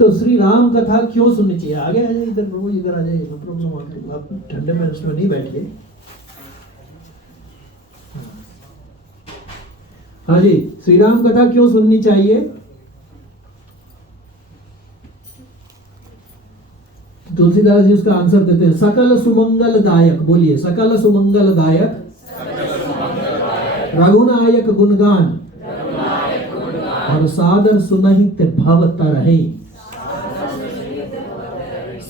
तो श्री राम कथा क्यों सुननी चाहिए? आगे आ जाइए इधर प्रभु, इधर आ जाइए, नो प्रॉब्लम, आप ठंडे में उसमें नहीं बैठिए। हाँ जी, श्री राम कथा क्यों सुननी चाहिए? तुलसीदास जी उसका आंसर देते हैं, सकल सुमंगलदायक, बोलिए सकल सुमंगलदायक रघुनायक गुणगान और सादर सुनहित भव तरहि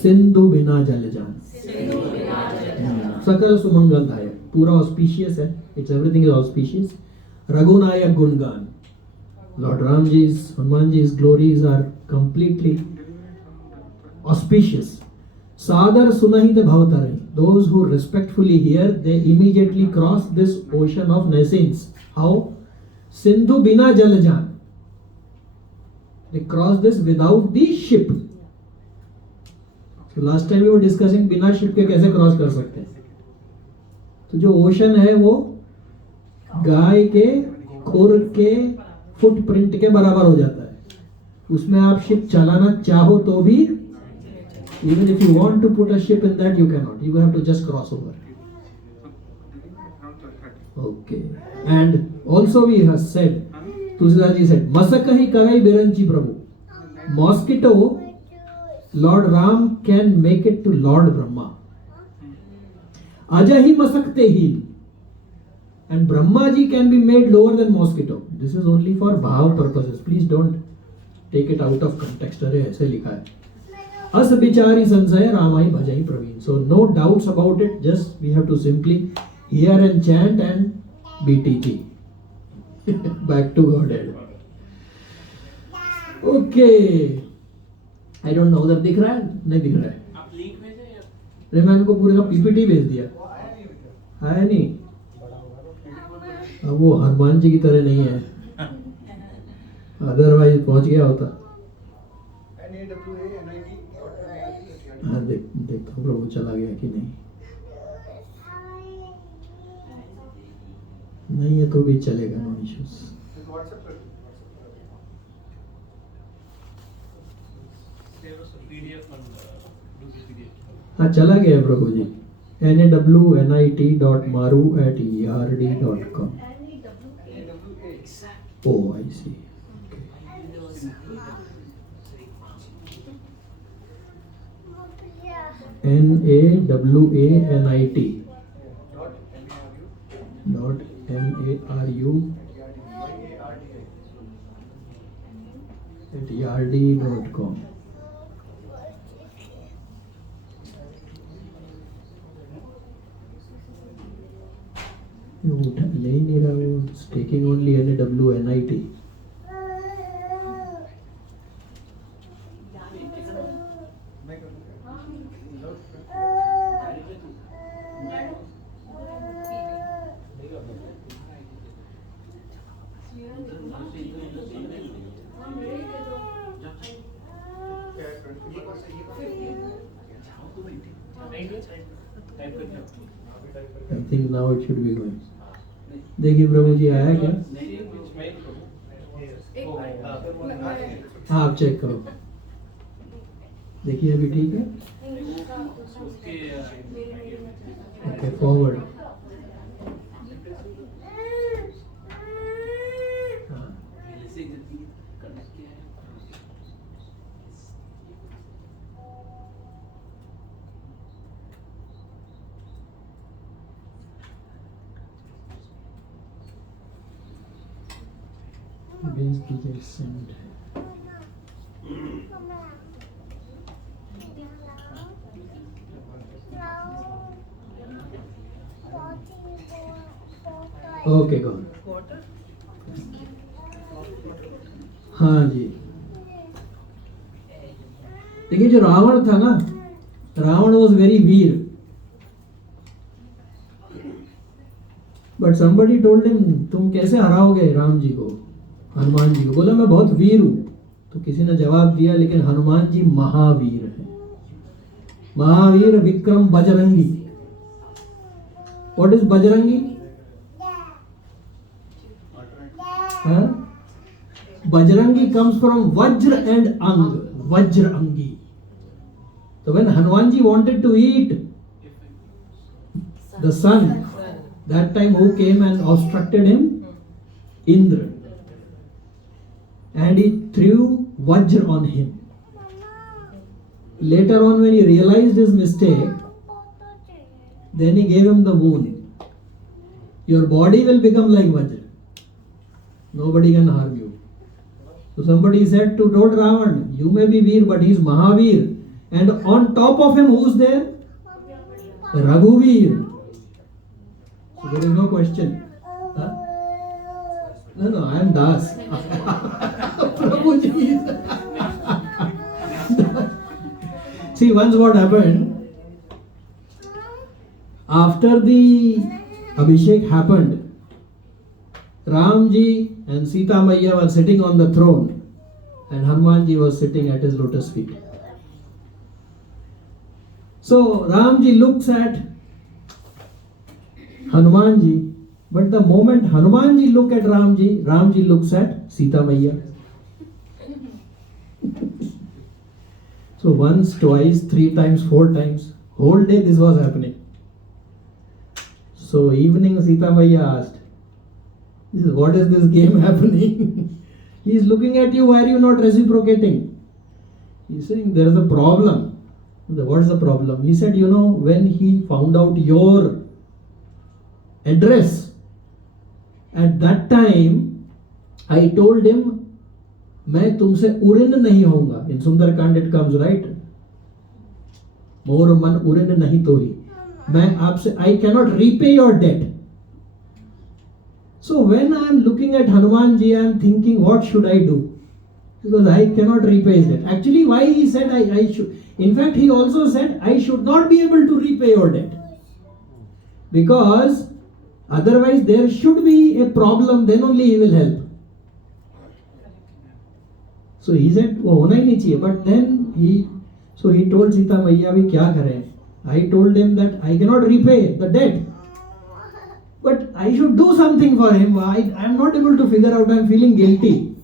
सिंधु बिना जल जान। सकल सुमंगलदायक, पूरा ऑस्पिशियस है, it's everything is auspicious. Raghunayak गुणगान, lord Ram ji, Hanuman ji glories are completely auspicious. Sadar sunahit bhavatarai, those who respectfully hear, they immediately cross this ocean of nescience. How? Sindhu bina jalajan, they cross this without the ship. So last time we were discussing बिना ship के कैसे cross कर सकते हैं। तो जो ocean है वो गाय के खुर के फुटप्रिंट के बराबर हो जाता है, उसमें आप शिप चलाना चाहो तो भी, even if you want to put a ship in that, you cannot, you have to just cross over. Okay, and also we have said, Tulsidas ji said, masakahi karai biranchi prabhu, mosquito Lord Ram can make it to Lord Brahma, ajahi masakte hi, and Brahma ji can be made lower than mosquito. This is only for bhav purposes, please don't take it out of context. अरे ऐसे लिखा है, अस बिचारी संशय Ramai भजई Praveen. So no doubts about it, just we have to simply hear and chant and BTG. Back to Godhead. Okay. I don't know, उधर दिख रहा है? नहीं दिख रहा है. आप लिंक भेजे या? अरे मैंने उनको पूरे का PPT भेज दिया. है नहीं? अब वो हनुमान जी की तरह नहीं है. अदरवाइज पहुंच गया होता. हाँ देखता हूँ प्रभु चला गया कि नहीं. नहीं है तो भी चलेगा, नो इश्यूज. हाँ चला गया प्रभु जी. nawnit.maru@erd.com. Oh, I see. NAWANIT .maru@erd.com. ले ही नहीं रहा वो, taking only NAWNIT. I think now it should be going. देखिए प्रभु जी आया क्या? हाँ आप चेक करो, देखिए अभी ठीक है. Okay forward. भेज दीजिए सेंड. Okay God. हाँ जी, देखिए जो रावण था ना, रावण वॉज वेरी वीर, बट somebody told him तुम कैसे हराओगे राम जी को, हनुमान जी को. बोला मैं बहुत वीर हूं. तो किसी ने जवाब दिया लेकिन हनुमान जी महावीर है, Mahavir Vikram Bajrangi. What is Bajrangi? Bajrangi comes from Vajra and Ang. Vajra Angi. So when Hanumanji wanted to eat the sun, that time who came and obstructed him? Indra. And he threw Vajra on him. Later on, when he realized his mistake, then he gave him the wound. Your body will become like Vajra. Nobody can harm you. So somebody said to Lord Ravan, you may be Veer, but he is Mahavir. And on top of him, who's there? Raghuveer. So there is no question. Huh? No, I am Das. Prabhuji. See, once what happened, after the Abhishek happened, Ramji and Sita Maiya were sitting on the throne and Hanumanji was sitting at his lotus feet. So Ramji looks at Hanumanji, but the moment Hanumanji look at Ramji, Ramji looks at Sita Maiya. So once, twice, 3 times, 4 times, whole day this was happening. So evening Sita Maiya asked, what is this game happening? He is looking at you, why are you not reciprocating? He is saying there is a problem. What is the problem? He said, when he found out your address, at that time, I told him, मैं तुमसे उरिन नहीं होऊंगा. In Sundarkand it comes, right? मोर मन उरिन नहीं तो ही. मैं आपसे, I cannot repay your debt. So when I am looking at Hanumanji, I am thinking, what should I do? Because I cannot repay his debt. Actually, why he said I should? In fact, he also said, I should not be able to repay your debt. Because otherwise there should be a problem, then only he will help. So he said, वो होना ही नहीं चाहिए. But then he told Sita Maiya, भी क्या करें? I told him that I cannot repay the debt. But I should do something for him. I am not able to figure out. I am feeling guilty.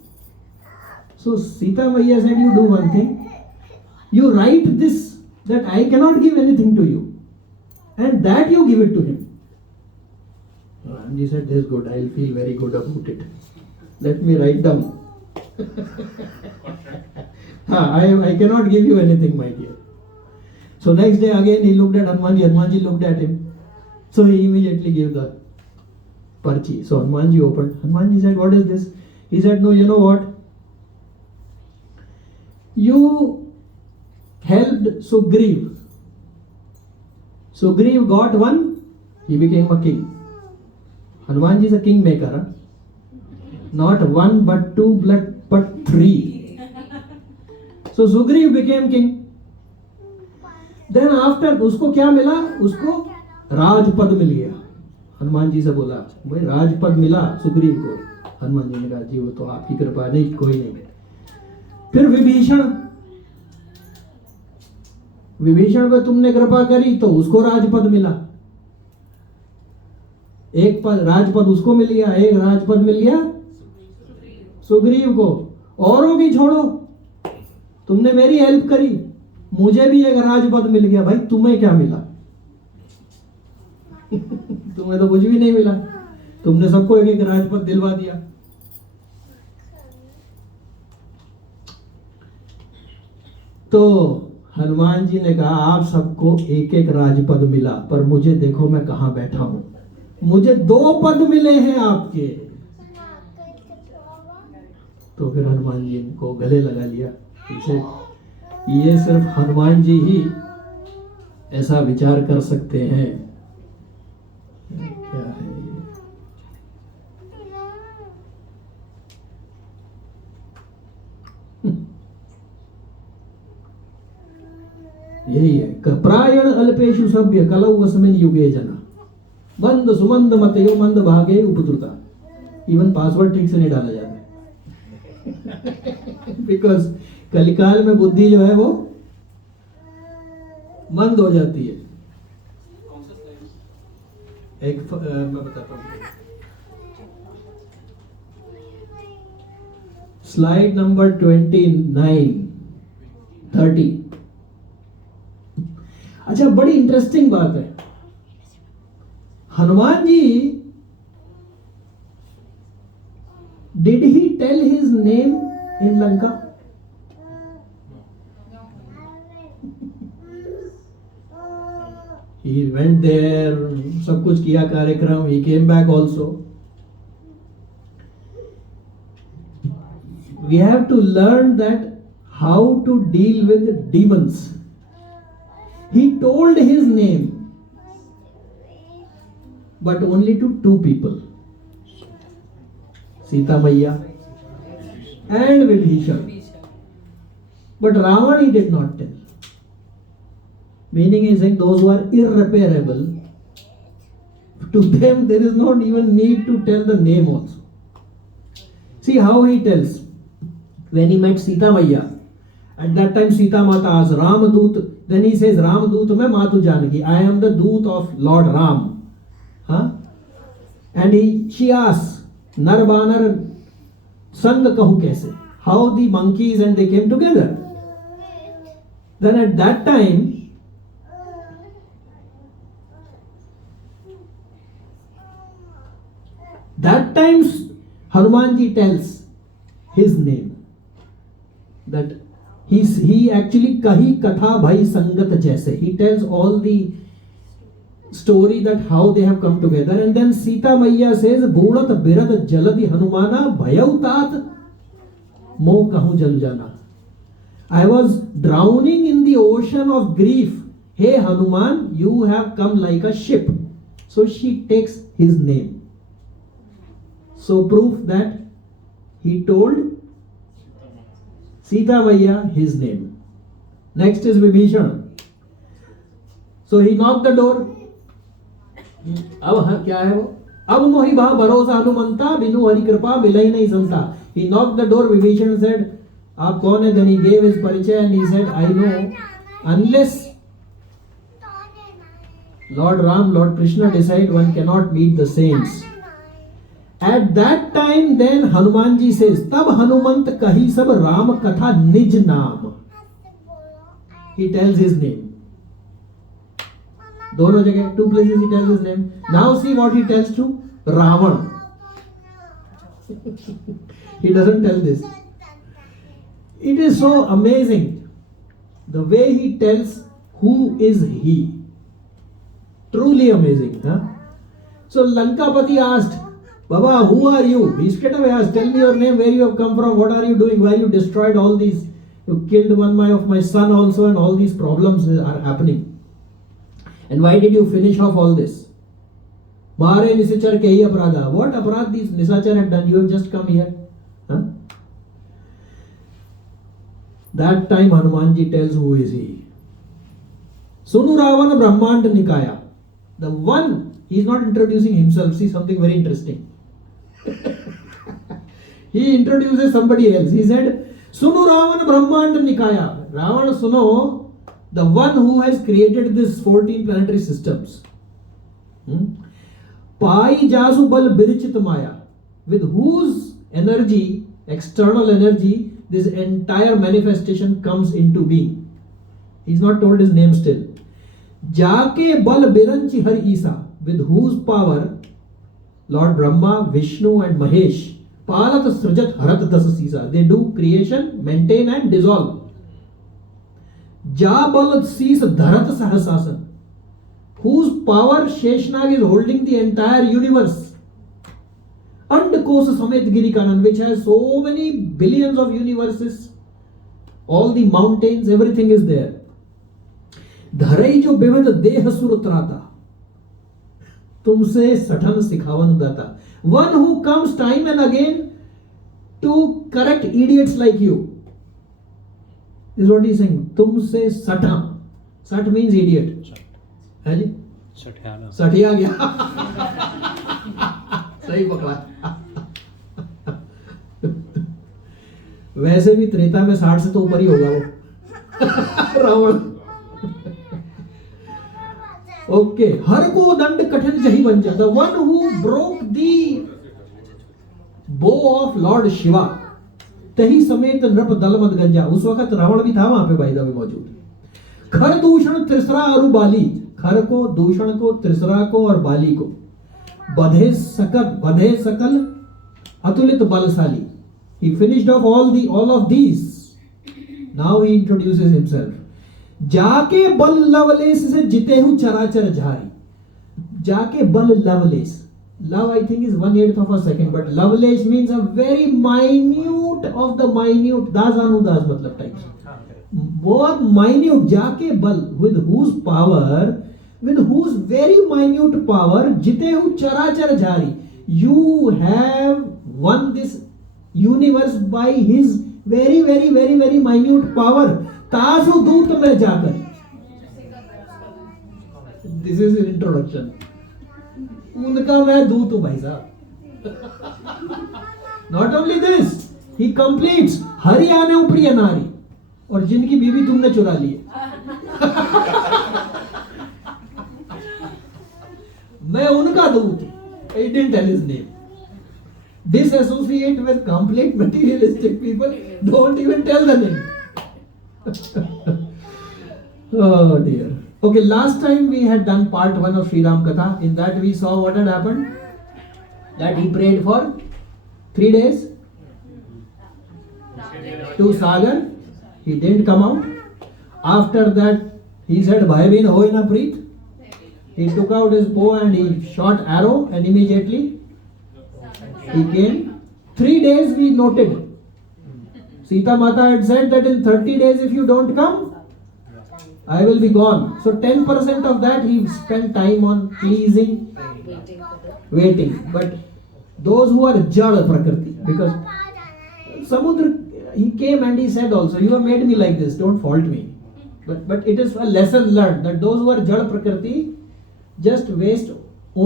So Sita Maiya said, you do one thing. You write this, that I cannot give anything to you. And that you give it to him. And he said, this is good. I will feel very good about it. Let me write down. I cannot give you anything, my dear. So next day again he looked at Hanumanji. Hanumanji looked at him. So he immediately gave the parchi. So Hanumanji opened. Hanumanji said, what is this? He said, no, you know what? You helped Sugriv. Sugriv got one, he became a king. Hanumanji is a kingmaker. Huh? Not one, but two, but 3. So Sugriv became king. Then after, उसको क्या मिला? उसको राजपद मिल गया. हनुमान जी से बोला, भाई राजपद मिला सुग्रीव को. हनुमान जी ने कहा, जी वो तो आपकी कृपा, नहीं कोई नहीं. फिर विभीषण पे तुमने कृपा करी तो उसको राजपद मिला. एक पद राजपद उसको मिल गया, एक राजपद मिल गया सुग्रीव को. औरों की छोड़ो, तुमने मेरी हेल्प करी, मुझे भी एक राजपद मिल गया. भाई तुम्हें क्या मिला? तुम्हें तो कुछ भी नहीं मिला. तुमने सबको एक एक राजपद दिलवा दिया. तो हनुमान जी ने कहा, आप सबको एक एक राजपद मिला, पर मुझे देखो मैं कहां बैठा हूं. मुझे 2 पद मिले हैं आपके. तो फिर हनुमान जी को गले लगा लिया. इसे ये सिर्फ हनुमान जी ही ऐसा विचार कर सकते हैं. क्या है यही है. प्रायण अल्पेशु सभ्य कलौ वस्मिन् युगे जना मंद सुमंद मतयो मंद भागे उपद्रुता. इवन पासवर्ड ठीक से नहीं डाला जाता बिकॉज कलिकाल में बुद्धि जो है वो मंद हो जाती है. एक मैं बताता हूँ. Slide number 29. 30। अच्छा, बड़ी इंटरेस्टिंग बात है, Hanuman ji, did he tell his name in Lanka? He went there, सब कुछ किया कार्यक्रम, he came back also. We have to learn that how to deal with demons. He told his name, but only to 2 people, Sita Maiya and Vibhishan. But Ravan he did not tell. Meaning is saying those who are irreparable, to them there is not even need to tell the name also. See how he tells. When he met Sita Maiya, at that time Sita Mata asked Ram Doot, then he says Ram Doot mein Matu Janaki, I am the Doot of Lord Ram. And she asks Nar Banar Sang Kahu Kaise, how the monkeys and they came together. Then at that time Hanumanji tells his name, that he actually kahi katha bhai sangat jaise, he tells all the story that how they have come together. And then Sita Maiya says Bhurat birad jaladi Hanumana bhayautat mo kahu jal jana, I was drowning in the ocean of grief, hey Hanuman, you have come like a ship. So she takes his name. So proof that he told Sita Maiya his name. Next is Vibhishan. So he knocked the door. अब क्या है वो? अब मोहि भा भरोसा हनुमंता, बिनु हरि कृपा मिलई नहीं संता. He knocked the door. Vibhishan said, आप कौन है? Then he gave his परिचय and he said, I know, unless Lord Ram, Lord Krishna decide, one cannot meet the saints. At that time then Hanuman ji says, tab Hanumant kahi sab Ram katha nij naam. He tells his name. दोनों जगह, 2 places he tells his name. Now see what he tells to Ravan. He doesn't tell this. It is so amazing the way he tells who is he. Truly amazing. So Lankapati asked, Baba, who are you? He straight away asked, tell me your name, where you have come from, what are you doing, why you destroyed all these, you killed one of my son also, and all these problems are happening. And why did you finish off all this? Mare Nisachar Kehi Aparadha. What aparadh these Nisachar had done? You have just come here. That time Hanumanji tells who is he. Sunu Ravana Brahmand Nikaya. The one, he is not introducing himself. See something very interesting. He introduces somebody else. He said, Sunu Ravana Brahmand Nikaya. Ravana Suno, the one who has created this 14 planetary systems. Pai Jasu Bal Birichit Maya, with whose energy, external energy, this entire manifestation comes into being. He's not told his name still. Jake Bal Biranchi Har Isa, with whose power Lord Brahma, Vishnu and Mahesh, Palat Srajat Harat Das Sisa, they do creation, maintain and dissolve. Ja Bal Sis Dharat Sahasasan, whose power Sheshnag is holding the entire universe. Andakos Samet Girikanan, which has so many billions of universes, all the mountains, everything is there. Dharai jo bevad deh suratrata, tumse sathan sikhavan data. One who comes time and again to correct idiots like you. This is what he is saying. Tumse satha. Sat means idiot. है जी? सठिया गया. सही पकड़ा. वैसे भी त्रेता में 60 से तो ऊपर ही होगा वो रावण. ओके. हर को दंड कठिन जही बन जा. The one who broke the bow of Lord Shiva. तही समेत नृप दल मत गंजा। उस वक्त रावण भी था वहां पे बाय द वे मौजूद। खर दूषण त्रिसरा और बाली, खर को, दूषण को, त्रिसरा को और बाली को। बधे सकल अतुलित बलशाली। He finished off all of these. Now he introduces himself. जाके बल लवलेश से जिते हूं चराचर झारी। जाके बल लवलेश, love I think is 1/8 of a second, but lovelace means a very minute of the minute, das anudas मतलब types, बहुत minute। जाके बल, with whose power, with whose very minute power, जिते हूं चराचर झारी, you have won this universe by his very very very very minute power। तासु दूत में जाकर, this is his introduction। उनका मैं दूत हूं भाई साहब। Not only this, he completes Haryana प्रिय नारी, और जिनकी बीवी तुमने चुरा ली है। मैं उनका दूत हूं। He didn't tell his name. Disassociate with complete materialistic people. Don't even tell the name. Oh dear. Okay, last time we had done part 1 of Sri Ram Katha. In that we saw what had happened. That he prayed for 3 days to Sagar. He didn't come out. After that, he said, "Bhai bin hoy na preet." He took out his bow and he shot arrow, and immediately he came. 3 days we noted. Sita Mata had said that in 30 days if you don't come, I will be gone. So 10% of that he spent time on pleasing, waiting. But those who are jada prakriti, because Samudra, he came and he said also, "You have made me like this, don't fault me." But it is a lesson learned that those who are jada prakriti just waste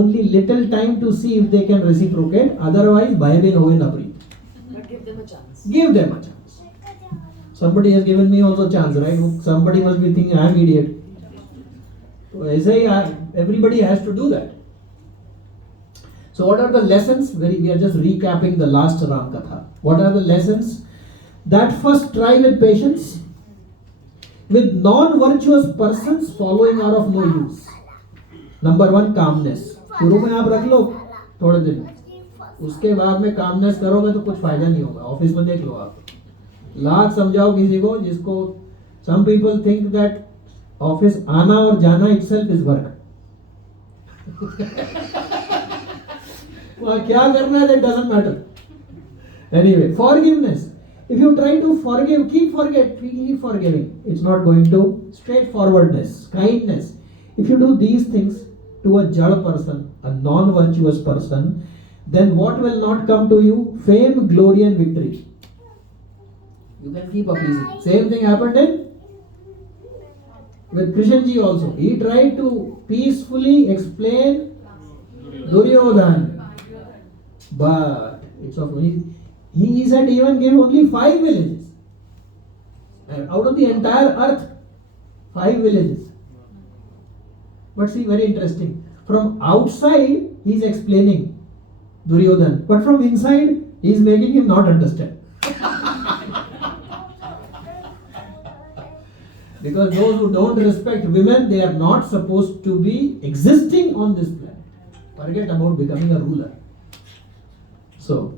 only little time to see if they can reciprocate. Otherwise, bhai bin hoye na preet. But give them a chance. Give them a chance. Somebody has given me also chance, right? Somebody must be thinking I am idiot. So ऐसे ही everybody has to do that. So what are the lessons? We are just recapping the last Ram Katha. What are the lessons? That first try with patience. With non-virtuous persons, following are of no use. Number 1, calmness. शुरू में आप रख लो थोड़े दिन, उसके बाद में calmness करोगे तो कुछ फायदा नहीं होगा। ऑफिस में देख लो आप, लाख समझाओ किसी को, जिसको some people think that office आना और जाना itself is work। वहाँ क्या करना है that doesn't matter। Anyway, forgiveness. If you try to forgive, keep forgiving. It's not going to. Straightforwardness, kindness. If you do these things to a jada person, a non-virtuous person, then what will not come to you? Fame, glory and victory. You can keep appeasing. Same thing happened with Krishan ji also. He tried to peacefully explain Duryodhan, but it's of he said even give only 5 villages, and out of the entire earth, 5 villages. But see, very interesting. From outside, he is explaining Duryodhan, but from inside, he is making him not understand. Because those who don't respect women, they are not supposed to be existing on this planet. Forget about becoming a ruler. So,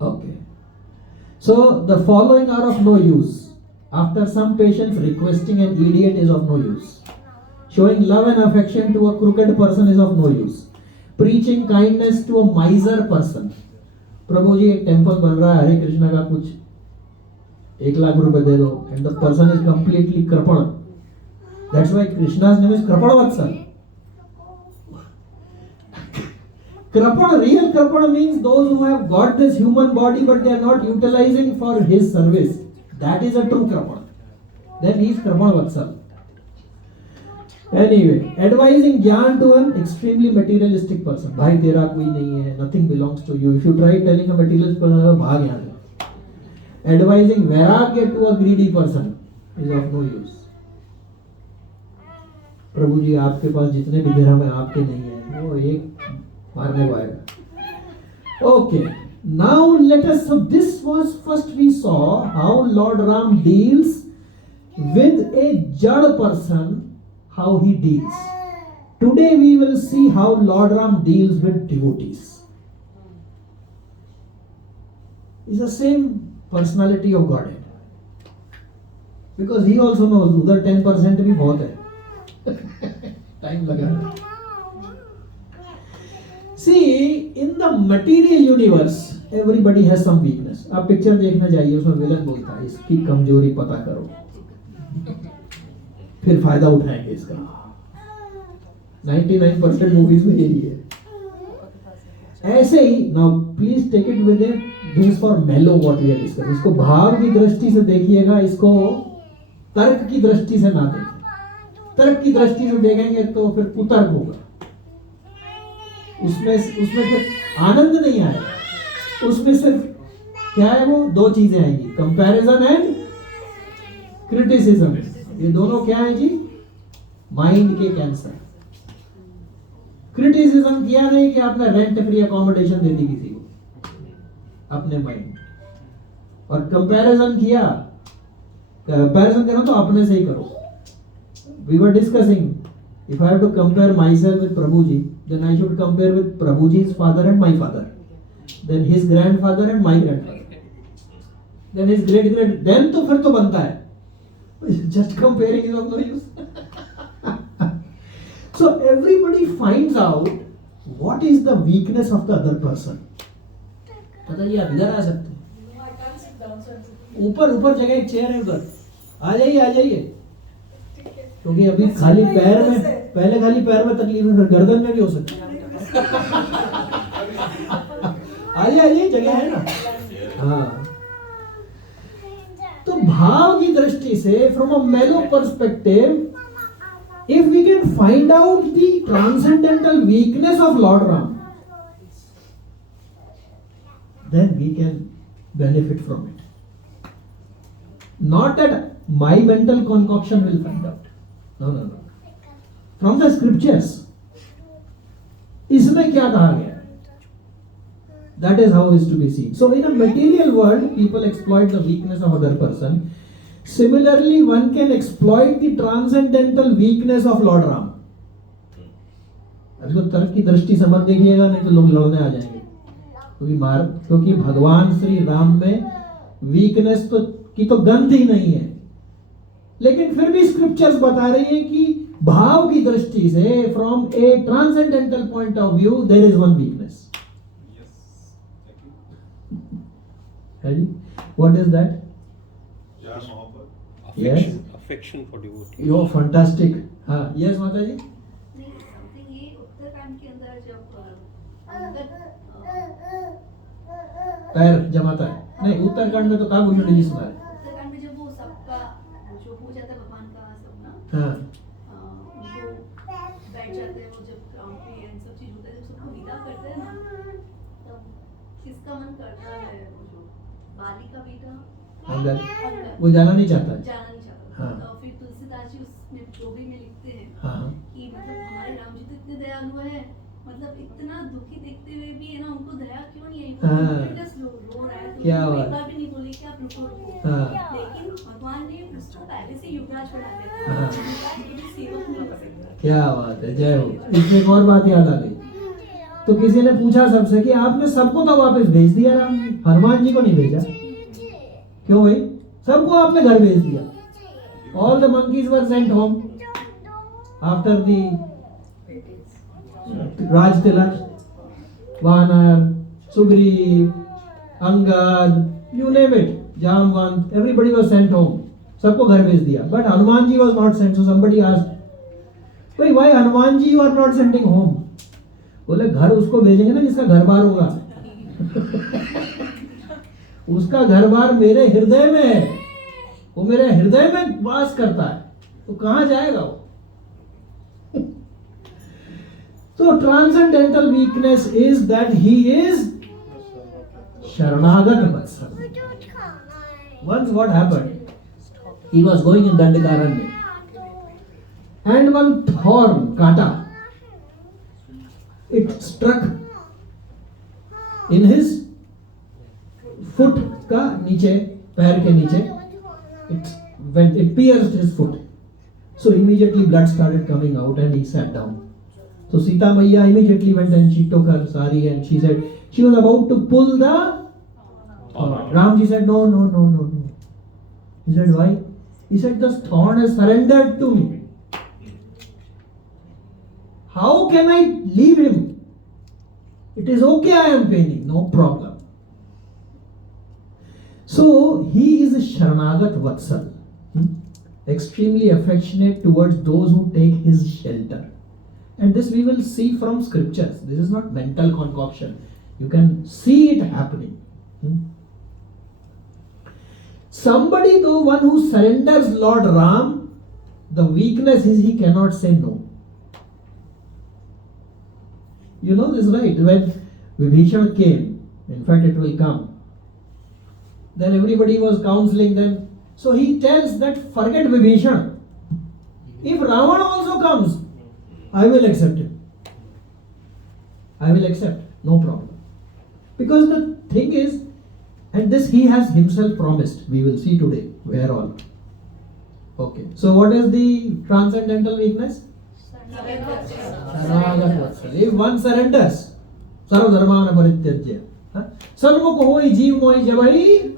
okay. So, the following are of no use. After some patience, requesting an idiot is of no use. Showing love and affection to a crooked person is of no use. Preaching kindness to a miser person. प्रभु जी एक temple बन रहा है, हरे कृष्णा का कुछ 1 लाख रुपए दे दो, and the person is completely कृपण. That's why Krishna's name is Krapanavatsa. Krapana, real Krapana means those who have got this human body but they are not utilizing for his service. That is a true Krapana. Then he is Krapanavatsa. Anyway, advising Gyan to an extremely materialistic person. भाई तेरा कोई नहीं है, nothing belongs to you. If you try telling a materialist person, भाग यहाँ से. Advising Vairagya to a greedy person is of no use. प्रभु जी आपके पास जितने भी धर्म है आपके नहीं है, वो एक मारने को आएगा. Okay. Now let us, so this was first we saw how Lord Ram deals with a jad person, how he deals. Today we will see how Lord Ram deals with devotees. It's the same personality of Godhead. Because he also knows उधर 10% भी बहुत है. Time लगा. See, in the material universe, everybody has some weakness. आप picture देखने जाइए, उसमें villain बोलता है इसकी कमजोरी पता करो, फिर फायदा उठाएंगे इसका. 99% मूवीज में यही है. ऐसे ही, now please take it with a, this is for mellow what we are discussing. इसको भाव की दृष्टि से देखिएगा, इसको तर्क की दृष्टि से ना देखें. तर्क की दृष्टि से देखेंगे तो फिर कुतर्क होगा. उसमें फिर आनंद नहीं आएगा. उसमें सिर्फ क्या है, वो दो चीजें आएंगी, कंपैरिजन एंड क्रिटिसिज्म. ये दोनों क्या है जी, माइंड के कैंसर. क्रिटिसिज्म किया नहीं कि आपने रेंट फ्री अकोमोडेशन दे दी किसी को, अपने माइंड. और कंपैरिजन किया, कंपैरिजन करो तो अपने से ही करो. We were discussing, if I have to compare myself with Prabhuji, then I should compare with Prabhuji's father and my father, then his grandfather and my grandfather, then his great, then तो फिर तो बनता है. Just comparing is of no use. So everybody finds out what is the weakness of the other person. बताइए, आप इधर आ सकते हैं, ऊपर जगह एक चेयर है, उधर आ जाइए. क्योंकि अभी खाली पैर में, पहले खाली पैर में तकलीफ है, फिर गर्दन में भी हो सकती है. आइए जगह है ना. हाँ, तो भाव की दृष्टि से, फ्रॉम अ मेलो perspective, if we can find out the transcendental weakness of Lord Ram, then we can benefit from it. Not that my mental concoction will find out. No. From the scriptures. इसमें क्या कहा गया? That is how is to be seen. So in a material world, people exploit the weakness of other person. Similarly, one can exploit the transcendental weakness of Lord Ram. इसको तर्क की दृष्टि से मत देखिएगा, नहीं तो लोग लड़ने आ जाएंगे. क्योंकि भगवान श्री राम में वीकनेस की तो गंध ही नहीं है. लेकिन फिर भी स्क्रिप्चर्स बता रही है कि भाव की दृष्टि से, from a transcendental point of view, there is one weakness. What is that? Yes, affection for devotee. You are fantastic. हाँ, yes माता जी. ये उत्तराखंड के अंदर जब पैर जमाता है. नहीं, उत्तराखंड में तो काबुशुड़ी जी सुना है. उत्तराखंड में जब वो सबका जो हो जाता है भगवान का सब ना, हाँ, उनको बैठ जाते हैं, वो जब ग्राउंड पे ये सब चीज होता है, जब सबको विदा करते हैं ना, तब किसका मन करता है, वो जो बाली का बेटा अंदर वो जाना नहीं चाहता. हाँ. तो फिर तुलसीदास जी उसमें चोभी में लिखते हैं, हाँ, कि मतलब हमारे राम जी तो इतने दयालु है, मतलब इतना दुखी देखते हुए भी है ना, उनको दया क्यों नहीं आई? हाँ. जस्ट रो रहा है, तो क्या एक बात. बार भी नहीं बोले कि आप रुको. हाँ. लेकिन भगवान ने उसको पहले से युवराज बना हाँ. दिया, सेवक नहीं कर सकता. क्या बात है, जय हो. इसमें एक और बात याद आ गई. तो किसी ने पूछा सबसे कि आपने सबको तो वापस भेज दिया, राम जी, हनुमान जी को नहीं भेजा. क्यों भाई? सबको आपने घर भेज दिया. All the monkeys were sent home after the Raj Tilak. Vanar, Sugriv, Angad, you name it, Jamwant, everybody was sent home. सबको घर भेज दिया. But Hanuman ji was not sent. So somebody asked, why Hanuman ji you are not sending home? बोले घर उसको भेजेंगे ना जिसका घर बार होगा. उसका घर बार मेरे हृदय में है, वो मेरे हृदय में वास करता है, तो कहां जाएगा वो? तो transcendental weakness is that he is शरणागत वत्सल. Once what happened? He was going in Dandakaranya, and one thorn, kata, it struck in his foot का नीचे, पैर के नीचे, it pierced his foot. So immediately blood started coming out and he sat down. So Sita Maiya immediately went and she took her sari and she said, she was about to pull the Ramji said, no. He said, why? He said, the thorn has surrendered to me. How can I leave him? It is okay, I am paining, no problem. So he is a Sharanagat Vatsal, extremely affectionate towards those who take his shelter. And this we will see from scriptures. This is not mental concoction. You can see it happening. Somebody, though, one who surrenders Lord Ram, the weakness is he cannot say no. You know this, right? When Vibhishan came, in fact it will come, then everybody was counseling them. So he tells that forget Vibhishan. If Ravan also comes, I will accept him. I will accept, no problem. Because the thing is, and this he has himself promised, we will see today, where all. Okay, so what is the transcendental weakness? If one surrenders, sarva dharmana parityajya, sarvamukh hoy jeev mohi jabai,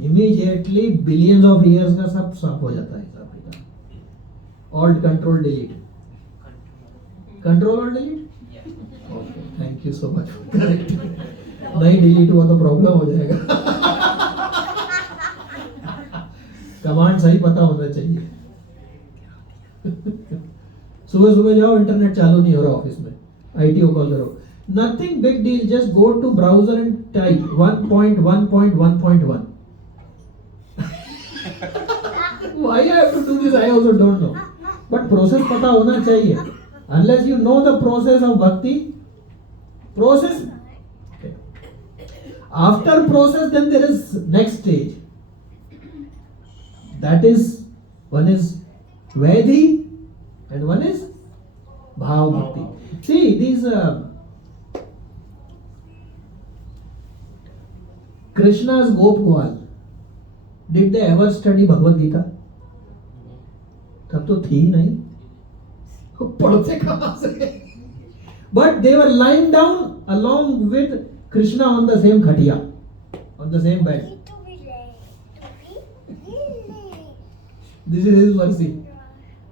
immediately billions of years का सब साफ हो जाता है हिसाब किताब. Alt control delete. Control or delete? Okay, thank you so much for correcting. नहीं delete हुआ तो प्रॉब्लम हो जाएगा. कमांड सही पता होना चाहिए. सुबह सुबह जाओ, इंटरनेट चालू नहीं हो रहा ऑफिस में, आईटी को कॉल करो. Nothing big deal, just go to browser and type 1.1.1.1. Why I have to do this, I also don't know. But process पता होना चाहिए. Unless you know the process of bhakti, process. Okay. After process, then there is next stage. That is, one is Vaidhi and one is Bhav Bhakti. See, these Krishna's Gopal, did they ever study Bhagavad Gita? तब तो थी नहीं, पढ़ते कहाँ से? But they were lying down along with Krishna on the same khatiya, on the same bed. This is his mercy.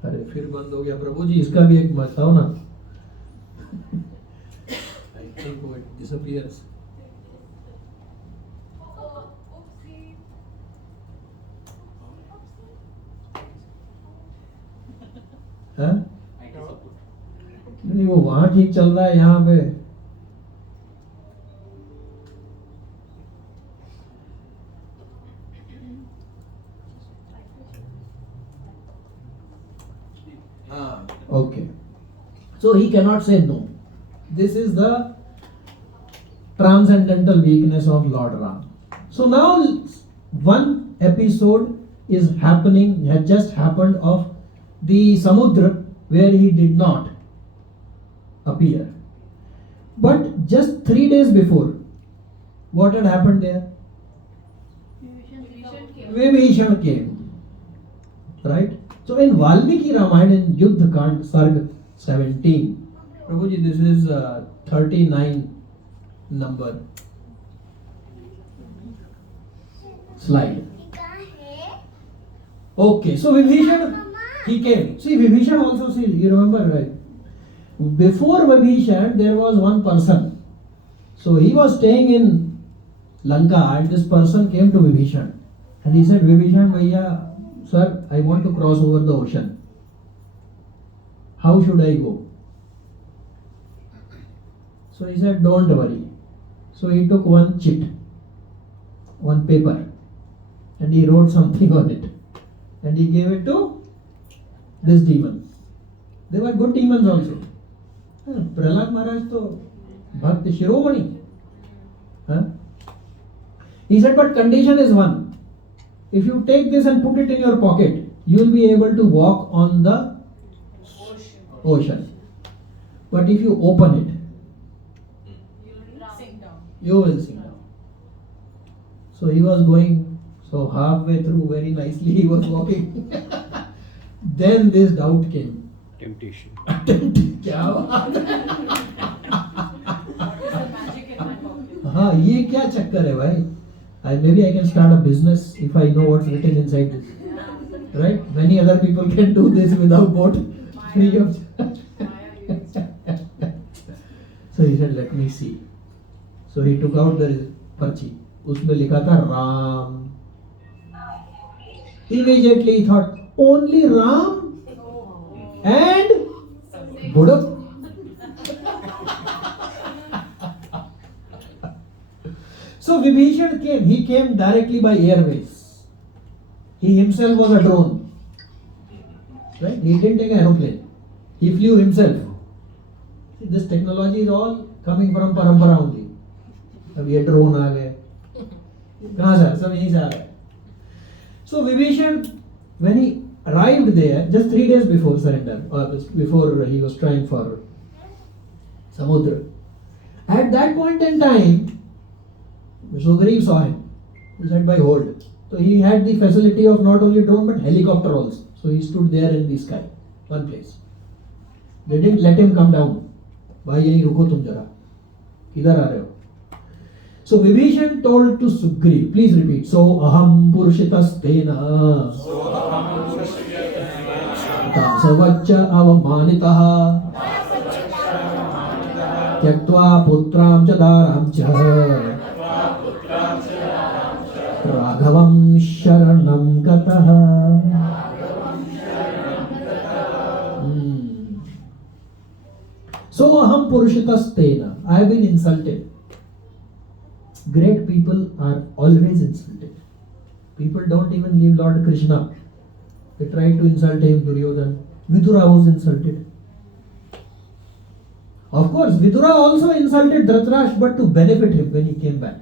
अरे फिर बंद हो गया प्रभु जी, इसका भी एक बताओ ना. I think it disappears. हाँ? नहीं, वो वहां ठीक चल रहा है, यहाँ पे okay. So he cannot say no. This is the transcendental weakness of Lord Ram. So now one episode is happening, had just happened of the Samudra where he did not appear. But just 3 days before, what had happened there? Vibhishan came. Right? So in Valmiki Ramayana, in Yuddha Kand, Sarg 17, Prabhuji, this is 39 number slide. Okay, so Vibhishan, he came. See, Vibhishan also, see, you remember, right? Before Vibhishan, there was one person. So he was staying in Lanka and this person came to Vibhishan. And he said, Vibhishan, Bhaiya, sir, I want to cross over the ocean. How should I go? So he said, don't worry. So he took one chit, one paper, and he wrote something on it. And he gave it to this demon. They were good demons also. Prahlad Maharaj to Bhakti Shiromani. He said, but condition is one. If you take this and put it in your pocket, you will be able to walk on the ocean. But if you open it, you will sink down. So he was going, so halfway through, very nicely he was walking. Then this doubt came. Temptation. क्या बात है? What is the magic in my pocket? हाँ, ये क्या चक्कर है भाई? Maybe I can start a business if I know what's written inside this. Right? Many other people can do this without bought free of charge. So he said, let me see. So he took out the पर्ची. उसमें लिखा था Ram. Immediately he thought, only Ram and Buddha. So Vibhishan came. He came directly by airways. He himself was a drone. Right? He didn't take an aeroplane. He flew himself. See, this technology is all coming from parampara only. अब ये drone आ गए. कहाँ से? सब यहीं से आ गए. So Vibhishan, when he arrived there, just 3 days before surrender, or before he was trying for Samudra, at that point in time, Sugriv saw him. He said, by hold. So he had the facility of not only drone but helicopter also. So he stood there in the sky, one place. They didn't let him come down. भाई यहीं रुको तुम जरा. किधर आ रहे हो? So Vibhishan told to Sugriv, please repeat. So aham purushitastena dasavaccha avamanitaha tyaktva putram cha daram cha raghavam sharanam gataha. So aham purushitastena, I have been insulted. Great people are always insulted. People don't even leave Lord Krishna. They tried to insult him, Duryodhana. Vidura was insulted. Of course, Vidura also insulted Dhritarashtra, but to benefit him when he came back.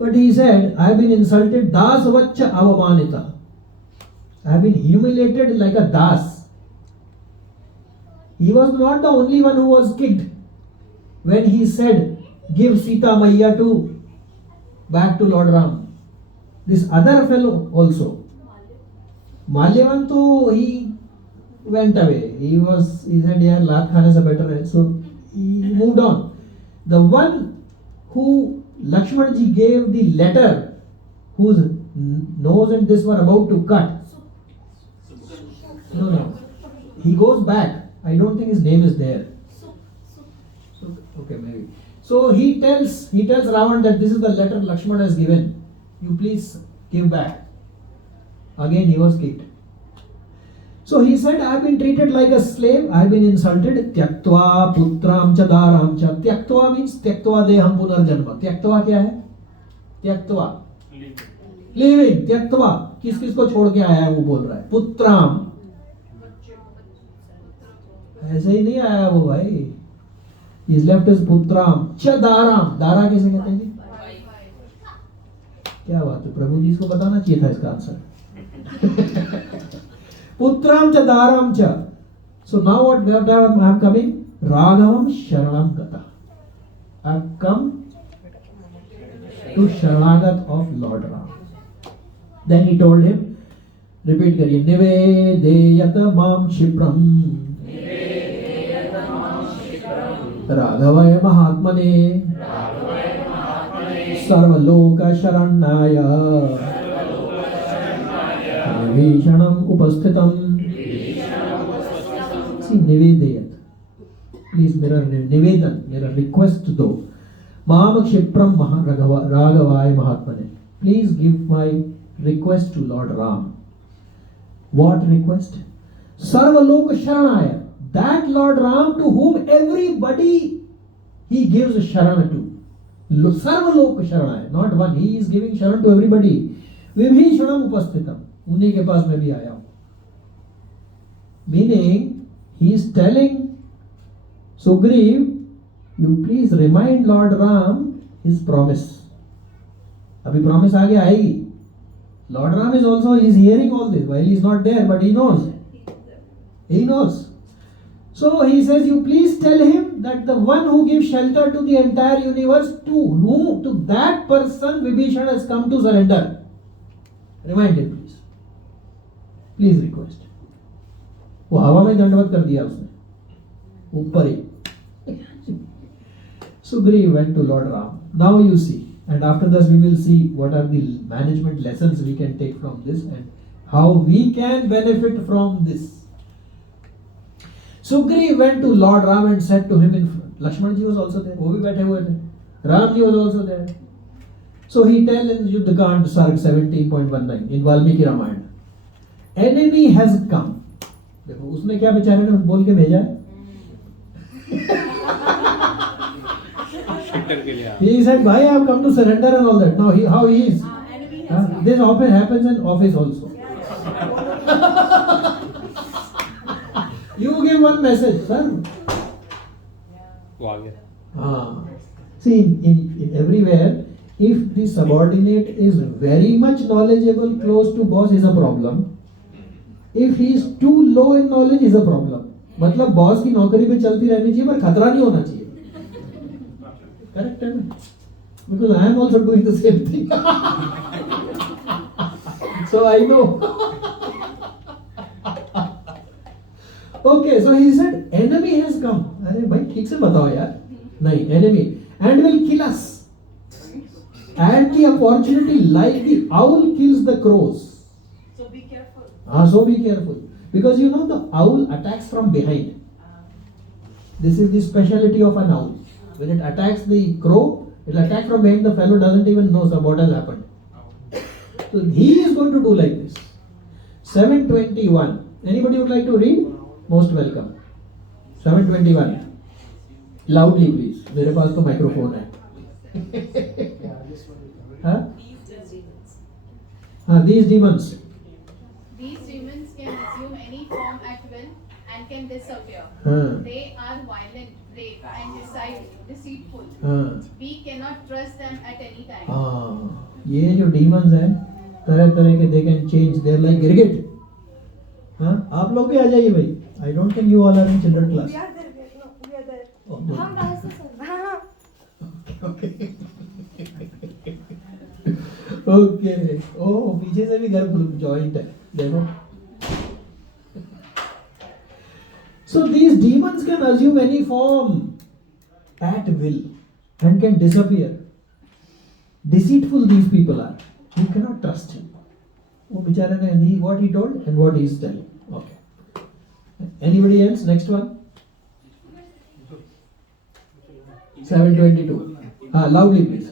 But he said, I have been insulted, dasavaccha avamanita. I have been humiliated like a das. He was not the only one who was kicked. When he said, give Sita Maiya to back to Lord Ram. This other fellow also. Malyavan to he went away. He said, yeah, Lat Khane se better hai. So he moved on. The one who Lakshmanji gave the letter, whose nose and this were about to cut. No. He goes back. I don't think his name is there. Okay, maybe. So he tells Ravan that this is the letter Lakshmana has given. You please give back. Again he was kicked. So he said, I have been treated like a slave. I have been insulted. Tyaktva putram cha daram cha. Tyaktva means tyaktva deham punarjanma. Tyaktva क्या है? Tyaktva. Leaving. Tyaktva. किस को छोड़ के आया है वो बोल रहा है. पुत्राम. ऐसे ही नहीं आया वो भाई. He's left his putram. Cha daram. Dara कैसे कहते हैं? क्या बात है? प्रभु जी इसको बताना चाहिए था इसका answer. Putram cha daram cha. So now what I am coming? Raghavam sharanam gata. I have come to Sharanagat of Lord Ram. Then he told him, repeat करिए, निवेदयत माम क्षिप्रम राघवाय महात्मने सर्वलोक शरण्याय विभीषणम उपस्थितम. See, निवेदयत. Please मेरा request दो. माम क्षिप्रम राघवाय महात्मने. Please give my request to Lord Ram. What request? Sarvalok Sharanaya. That Lord Ram to whom everybody he gives Sharana to. Sarvalok Sharanaya. Not one. He is giving Sharan to everybody. Vibhishanam upasthitam. उन्हीं के पास मैं भी आया हूं. Meaning, he is telling Sugriv, you please remind Lord Ram his promise. अभी promise आगे आएगी. Lord Ram is also, he is hearing all this while he is not there, but he knows. He knows. So he says, you please tell him that the one who gives shelter to the entire universe, to that person Vibhishana has come to surrender. Remind him, please. Please request. वो हवा में दंडवत कर दिया उसने, ऊपर ही. Sugriv went to Lord Ram. Now you see, and after this we will see what are the management lessons we can take from this and how we can benefit from this. Sugriv went to Lord Ram and said to him in front. Lakshman ji was also there. वो भी बैठे हुए थे. Ram ji was also there. So he tells in Yuddhakand Sarg 17.19 in Valmiki Ramayana, enemy has come. देखो उसने क्या बेचारे ने बोल के भेजा है. He said, "Bhai, I have come to surrender and all that." Now how he is. This often happens in office also. You give one message, sir. See, in everywhere, if the subordinate is very much knowledgeable, close to boss, is a problem. If he is too low in knowledge, is a problem. मतलब boss की नौकरी पे चलती रहनी चाहिए पर खतरा नहीं होना चाहिए. Correct है ना? Because I am also doing the same thing. So I know. Okay, so he said, enemy has come. अरे भाई ठीक से बताओ यार. नहीं, enemy and will kill us. At the opportunity, like the owl kills the crows. So be careful. So be careful. Because you know the owl attacks from behind. This is the speciality of an owl. When it attacks the crow, it will attack from behind. The fellow doesn't even know what has happened. So he is going to do like this. 721. Anybody would like to read? Most welcome. 721. Loudly please. मेरे पास तो microphone है. Huh? These demons. These demons can assume any form at will and can disappear. They are violent, brave, and deceitful. We cannot trust them at any time. ये जो demons हैं, तरह तरह के they can change. They are like girgit. आप लोग भी आ जाइए भाई. I don't think you all are in children class. We are there. We are there. हम कहाँ से सर? Okay. Okay. Oh, पीछे से भी घर joint है. देखो. So these demons can assume any form at will and can disappear. Deceitful these people are. You cannot trust him. वो बेचारे ने what he told and what he is telling. Okay. Anybody else? Next one. 722. Loudly please.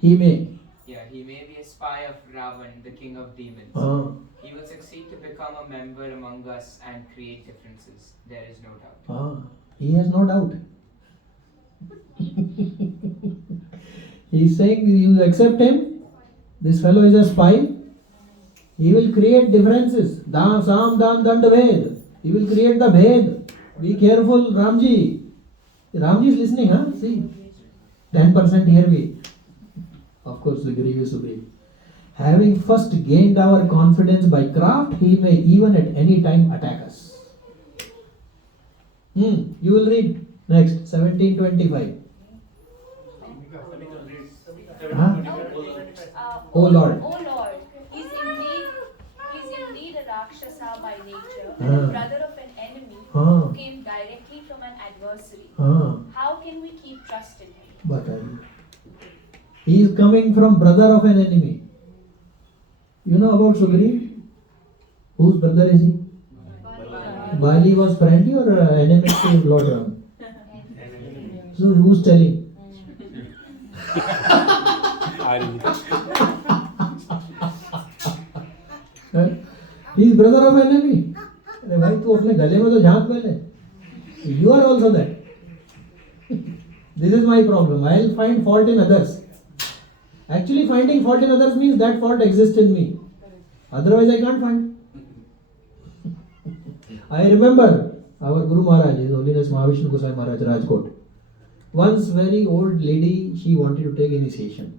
He may. Yeah, he may be a spy of Ravan, the king of demons. He will succeed to become a member among us and create differences. There is no doubt. He has no doubt. He is saying you accept him. This fellow is a spy. He will create differences. Dan, Sam, Dan, Dand, Ved. He will create the Bhed. Be careful, Ramji. Ramji is listening, huh? See. 10% here we. Of course, Sugriv is Sugriv. Having first gained our confidence by craft, he may even at any time attack us. You will read next, 1725. Oh Lord. Oh Lord, he's indeed a Rakshasa by nature, and a brother of an enemy who came directly from an adversary. How can we keep trust in him? But he is coming from brother of an enemy. You know about Sugriv? Whose brother is he? Bali was friendly or enemy to Lord Ram? So who's telling? He is brother of enemy. अरे भाई तू अपने गले में तो झांक पहले. You are also that. This is my problem. I will find fault in others. Actually, finding fault in others means that fault exists in me. Otherwise, I can't find. I remember our Guru Maharaj, His Holiness Mahavishnu Gosai Maharaj, Rajkot. Once, very old lady, she wanted to take initiation.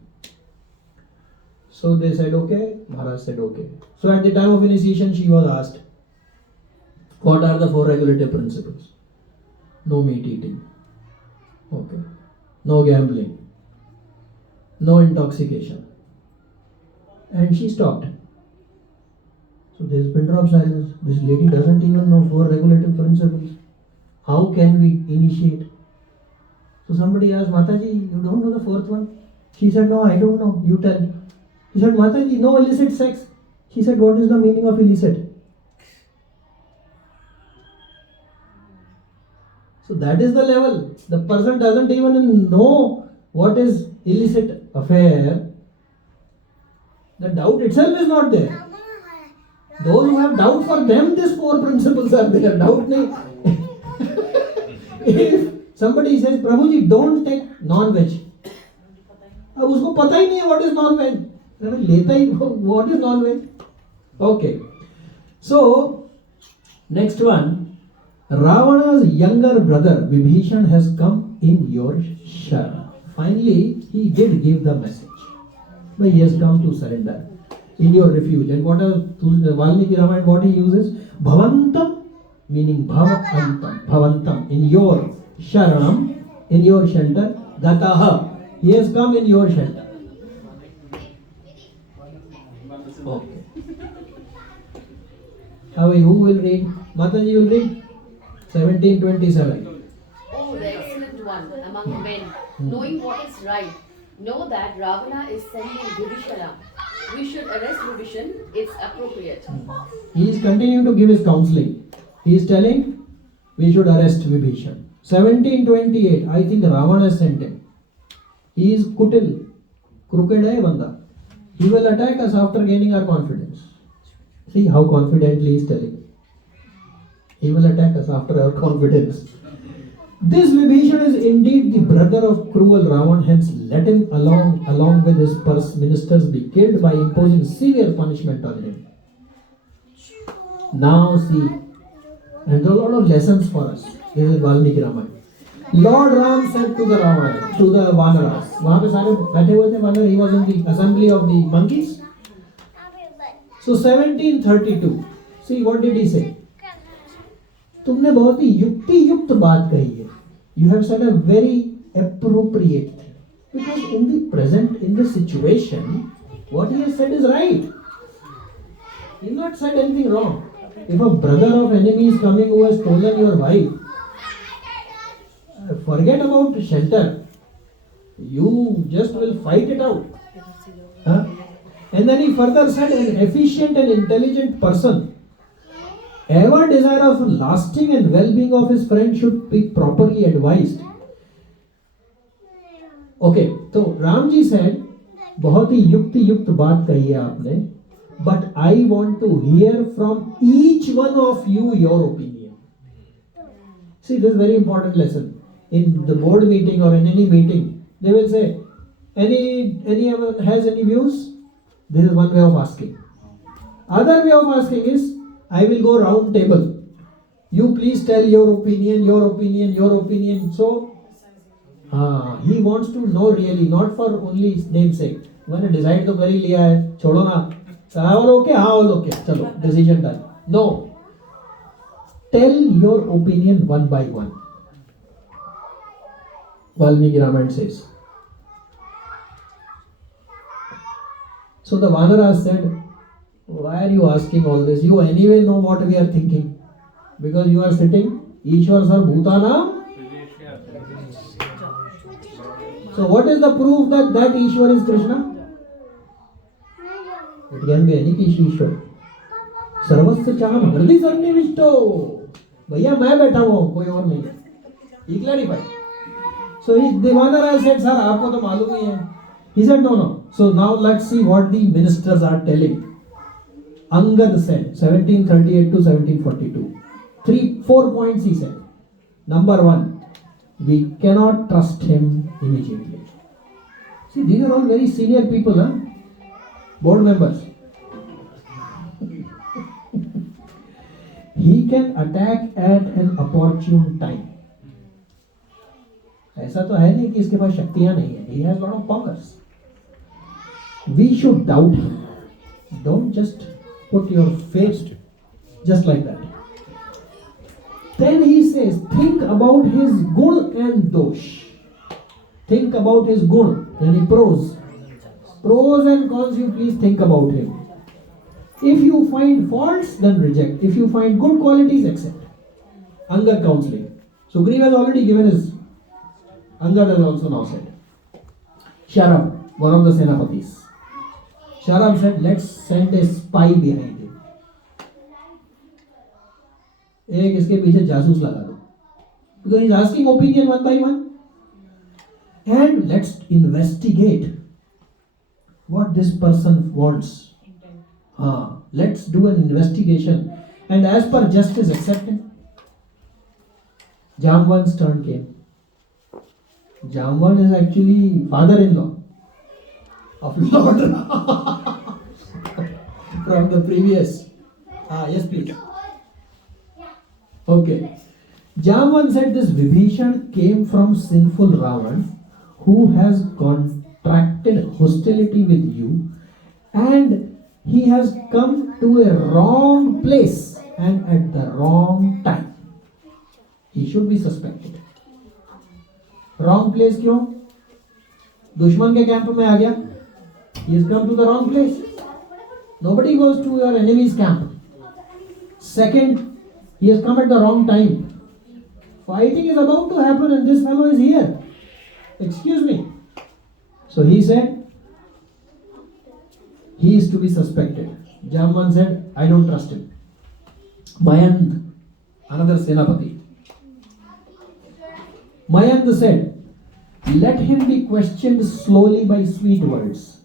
So they said okay. Maharaj said okay. So at the time of initiation, she was asked, What are the 4 regulative principles? No meat eating. Okay. No gambling. No intoxication. And she stopped. So there's a pin drop silence. This lady doesn't even know 4 regulative principles. How can we initiate? So somebody asked, Mataji, you don't know the 4th one? She said, no, I don't know. You tell. He said, Mataji, no illicit sex. She said, what is the meaning of illicit? So that is the level. The person doesn't even know what is illicit affair. The doubt itself is not there. Those who have doubt, for them these 4 principles are there. Doubt nahi. If somebody says, Prabhuji, don't take non-veg. अब उसको पता ही नहीं है what is non-veg. लेता ही what is non-veg. Okay. So next one. Ravana's younger brother Vibhishan has come in your Shara. Finally, he did give the message. But he has come to surrender in your refuge. And what are Valmiki Ramayana, what he uses? Bhavantam, meaning Bhavantam. Bhavantam, in your Sharanam, in your shelter. Gataha, he has come in your shelter. Okay. Who will read? Mataji will read? 1727. Oh, the excellent one among men, knowing what is right, know that Ravana is sending Vibhishana. We should arrest Vibhishan, it's appropriate. He is continuing to give his counseling. He is telling we should arrest Vibhishan. 1728, I think Ravana sent him. He is kutil, crooked hai banda. He will attack us after gaining our confidence. See how confidently he is telling. He will attack us after our confidence. This Vibhishan is indeed the brother of cruel Ravan, hence let him along with his ministers be killed by imposing severe punishment on him. Now see, and there are a lot of lessons for us. This is Valmiki Ramayana. Lord Ram said to the Ravana, to the Vanaras, वहाँ पे सारे बैठे हुए थे वानर, he was in the assembly of the monkeys. So 1732, see what did he say? तुमने बहुत ही युक्ति युक्त बात कही है. You have said a very appropriate thing. Because in the present, in the situation, what he has said is right. He has not said anything wrong. If a brother of enemy is coming who has stolen your wife, forget about shelter. You just will fight it out. Huh? And then he further said, an efficient and intelligent person ever desire of lasting and well-being of his friend should be properly advised. Okay, so Ramji said, बहुत ही युक्ति युक्त बात कही है आपने, but I want to hear from each one of you your opinion. See, this is very important lesson. In the board meeting or in any meeting, they will say, anyone has any views? This is one way of asking. Other way of asking is, I will go round table. You please tell your opinion, your opinion, your opinion. So, he wants to know really, not for only namesake. मैंने decide तो कर ही लिया है, छोड़ो ना. All okay, all okay. चलो, decision done. No. Tell your opinion one by one. Valmiki Ramayana says. So the Vanaras said, why are you asking all this? You anyway know what we are thinking. Because you are sitting, Ishwar Sar Bhutanam. So what is the proof that Ishwar is Krishna? It can be any Ishwar. Sarvasya Chaham Hridi Sarnivishto. भैया मैं बैठा हुआ हूँ, कोई और नहीं. He clarified. So the Vanara said, sir, आपको तो मालूम ही है. He said, no. So now let's see what the ministers are telling. Angad said, 1738 to 1742. 4 points he said. Number 1, we cannot trust him immediately. See, these are all very senior people, huh? Board members. He can attack at an opportune time. ऐसा तो है नहीं कि इसके पास शक्तियां नहीं है. He has a lot of powers. We should doubt him. Don't just put your faith just like that. Then he says, think about his gun and dosh. Think about his gun, yani pros. Pros and cons, you please think about him. If you find faults, then reject. If you find good qualities, accept. Anger counseling. Sugriva has already given his. Angad has also now said. Sharab, one of the Senapatis. Sharab said, let's send a spy behind him. एक इसके पीछे जासूस लगा दो. Because he's asking opinion one by one. And let's investigate what this person wants. Let's do an investigation. And as per justice, accept him. Jamban's turn came. Jamban is actually father-in-law of Lord from the previous. Yes, please. Okay. Jamban said this Vibhishan came from sinful Ravan who has contracted hostility with you, and he has come to a wrong place and at the wrong time. He should be suspected. Wrong place क्यों? दुश्मन के camp में आ गया. He has come to the wrong place. Nobody goes to your enemy's camp. Second, he has come at the wrong time. Fighting is about to happen and this fellow is here. Excuse me. So he said, he is to be suspected. Jamban said, I don't trust him. Mayand, another Senapati. Mayand said, let him be questioned slowly by sweet words.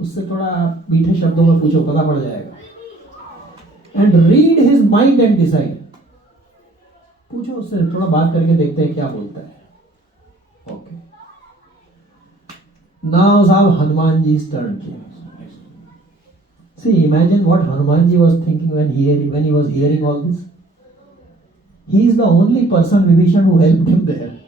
उससे थोड़ा मीठे शब्दों में पूछो, पता पड़ जाएगा. And read his mind and decide. पूछो उससे, थोड़ा बात करके देखते हैं क्या बोलता है. Okay. Now साहब Hanuman जी's turn came. See, imagine what Hanumanji was thinking when he was hearing all this. He is the only person, Vibhishan, who helped him there.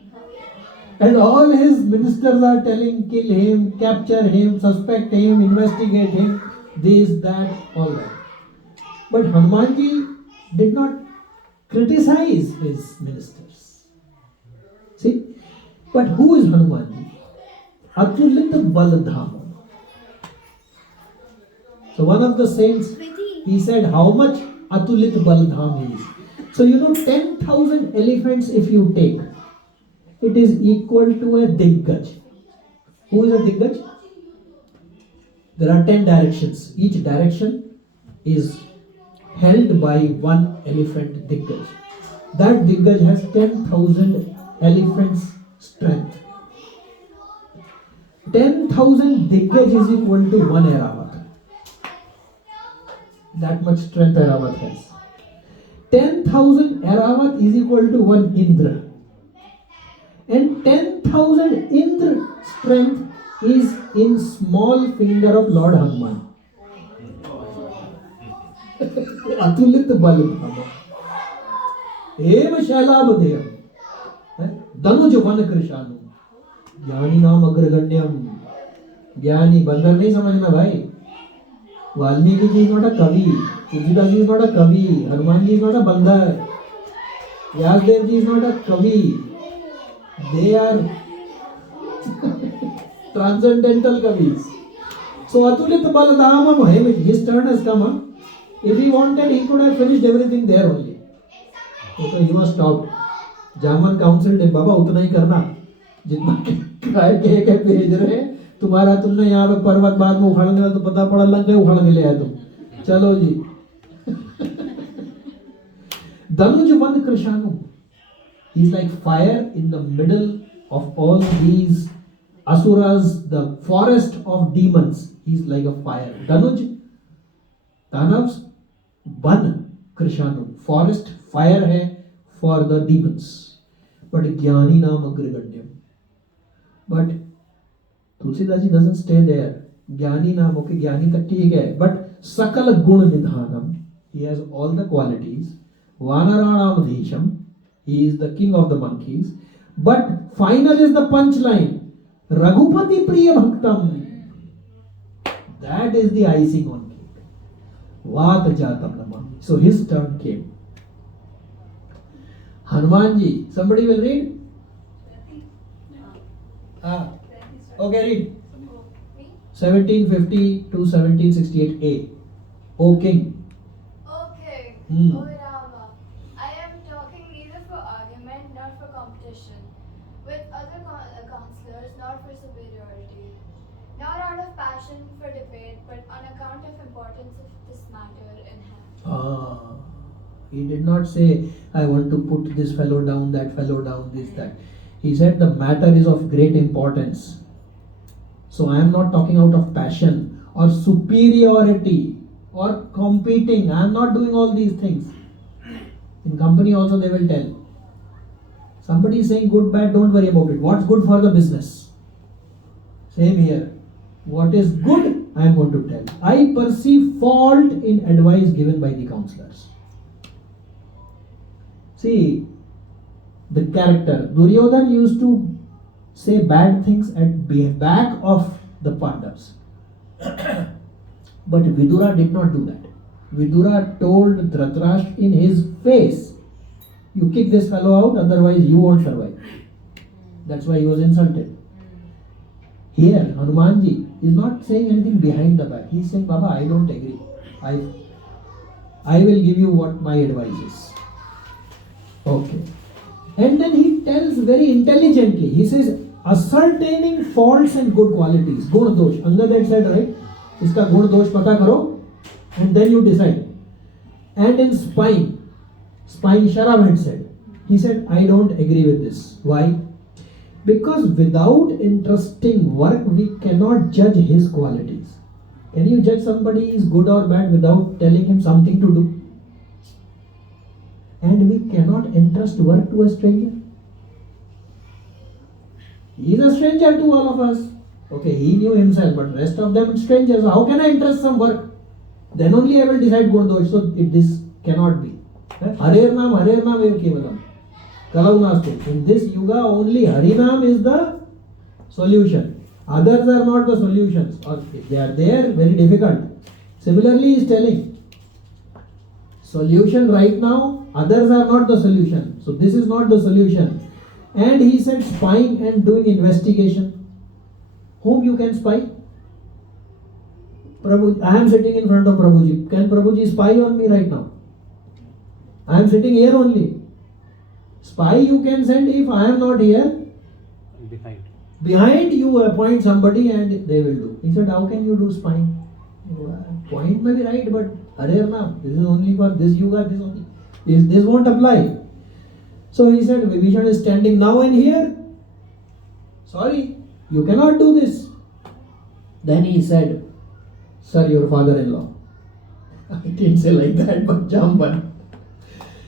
And all his ministers are telling, kill him, capture him, suspect him, investigate him, this, that, all that. But Hanumanji did not criticize his ministers. See? But who is Hanumanji? Atulit Baladham. So one of the saints, he said how much Atulit Baladham is. So 10,000 elephants if you take, it is equal to a Diggaj. Who is a Diggaj? There are 10 directions. Each direction is held by one elephant Diggaj. That Diggaj has 10,000 elephants strength. 10,000 Diggaj is equal to one Airavat. That much strength Airavat has. 10,000 Airavat is equal to one Indra. And 10,000 Indra strength is in small finger of Lord Hanuman. Atulit Baladhama. Eva Shailabadeyam. Danuj Van Krishanu. ज्ञानी नाम अग्रगण्यम. ज्ञानी बंदर नहीं समझना भाई. Valmiki ji is not a कवि. Tulsidas ji is not a कवि. Hanuman ji is not a बंदर. व्यासदेव जी is not a कवि. They are transcendental kavis. So Atulit Baladhama, his turn has come. If he wanted, he could have finished everything there only. So he was stopped. Jaman counseled him, Baba, उतना ही करना. जितना कह भेज रहे तुम्हारा, तुमने यहाँ पे पर्वत बाद में उखाड़ने वाला तो पता पड़ा लग गए, उखाड़ के ले आए तुम. चलो जी. Danuj Van Krishanu. He is like fire in the middle of all these asuras, the forest of demons. He is like a fire. Danuj, Danavs, Ban Krishanu. Forest, fire hai for the demons. But Jnani Naam Agriganyam. But Tulsidas ji doesn't stay there. Jnani Naam, okay, Jnani tak theek hai. But Sakal Gun Nidhanam. He has all the qualities. Vanaranam Dhisham. He is the king of the monkeys. But final is the punchline. Raghupati Priya Bhaktam. That is the icing on cake. Vata Jatam Namami. So his turn came. Hanumanji. Somebody will read? Okay, read. 1750 to 1768a. O King. Okay, Hmm. O Rama, I am talking neither for argument nor for competition with other counselors, not for superiority, not out of passion for debate, but on account of importance of this matter in hand. He did not say, I want to put this fellow down, that fellow down, this, that. He said the matter is of great importance. So I am not talking out of passion or superiority or competing. I am not doing all these things. In company also they will tell. Somebody is saying good, bad, don't worry about it. What's good for the business? Same here. What is good, I am going to tell. I perceive fault in advice given by the counselors. See, the character. Duryodhan used to say bad things at back of the Pandavas. But Vidura did not do that. Vidura told Dhritarashtra in his face, you kick this fellow out, otherwise you won't survive. That's why he was insulted. Here, Hanumanji is not saying anything behind the back. He is saying, Baba, I don't agree. I will give you what my advice is. Okay. And then he tells very intelligently, he says, ascertaining faults and good qualities. Gun dosh. Angad had said, right? Iska gun dosh pata karo and then you decide. And in spying Sharab had said, he said, I don't agree with this. Why? Because without interesting work, we cannot judge his qualities. Can you judge somebody is good or bad without telling him something to do? And we cannot entrust work to a stranger. He is a stranger to all of us. Okay, he knew himself, but rest of them strangers. How can I entrust some work? Then only I will decide Gundosh. So this cannot be. Harirnam ev kevalam. Kalau nastu. In this yuga, only Harinam is the solution. Others are not the solutions. Or if they are there, very difficult. Similarly, he is telling, solution right now, others are not the solution. So this is not the solution. And he said spying and doing investigation. Whom you can spy? Prabhu, I am sitting in front of Prabhuji. Can Prabhuji spy on me right now? I am sitting here only. Spy you can send if I am not here. Behind you appoint somebody and they will do. He said, how can you do spying? Point may be right, but Harer Naam, this is only for this yuga, this only. This won't apply. So he said, Vibhishan is standing now and here. Sorry, you cannot do this. Then he said, sir, your father-in-law. I didn't say like that, but Jamban.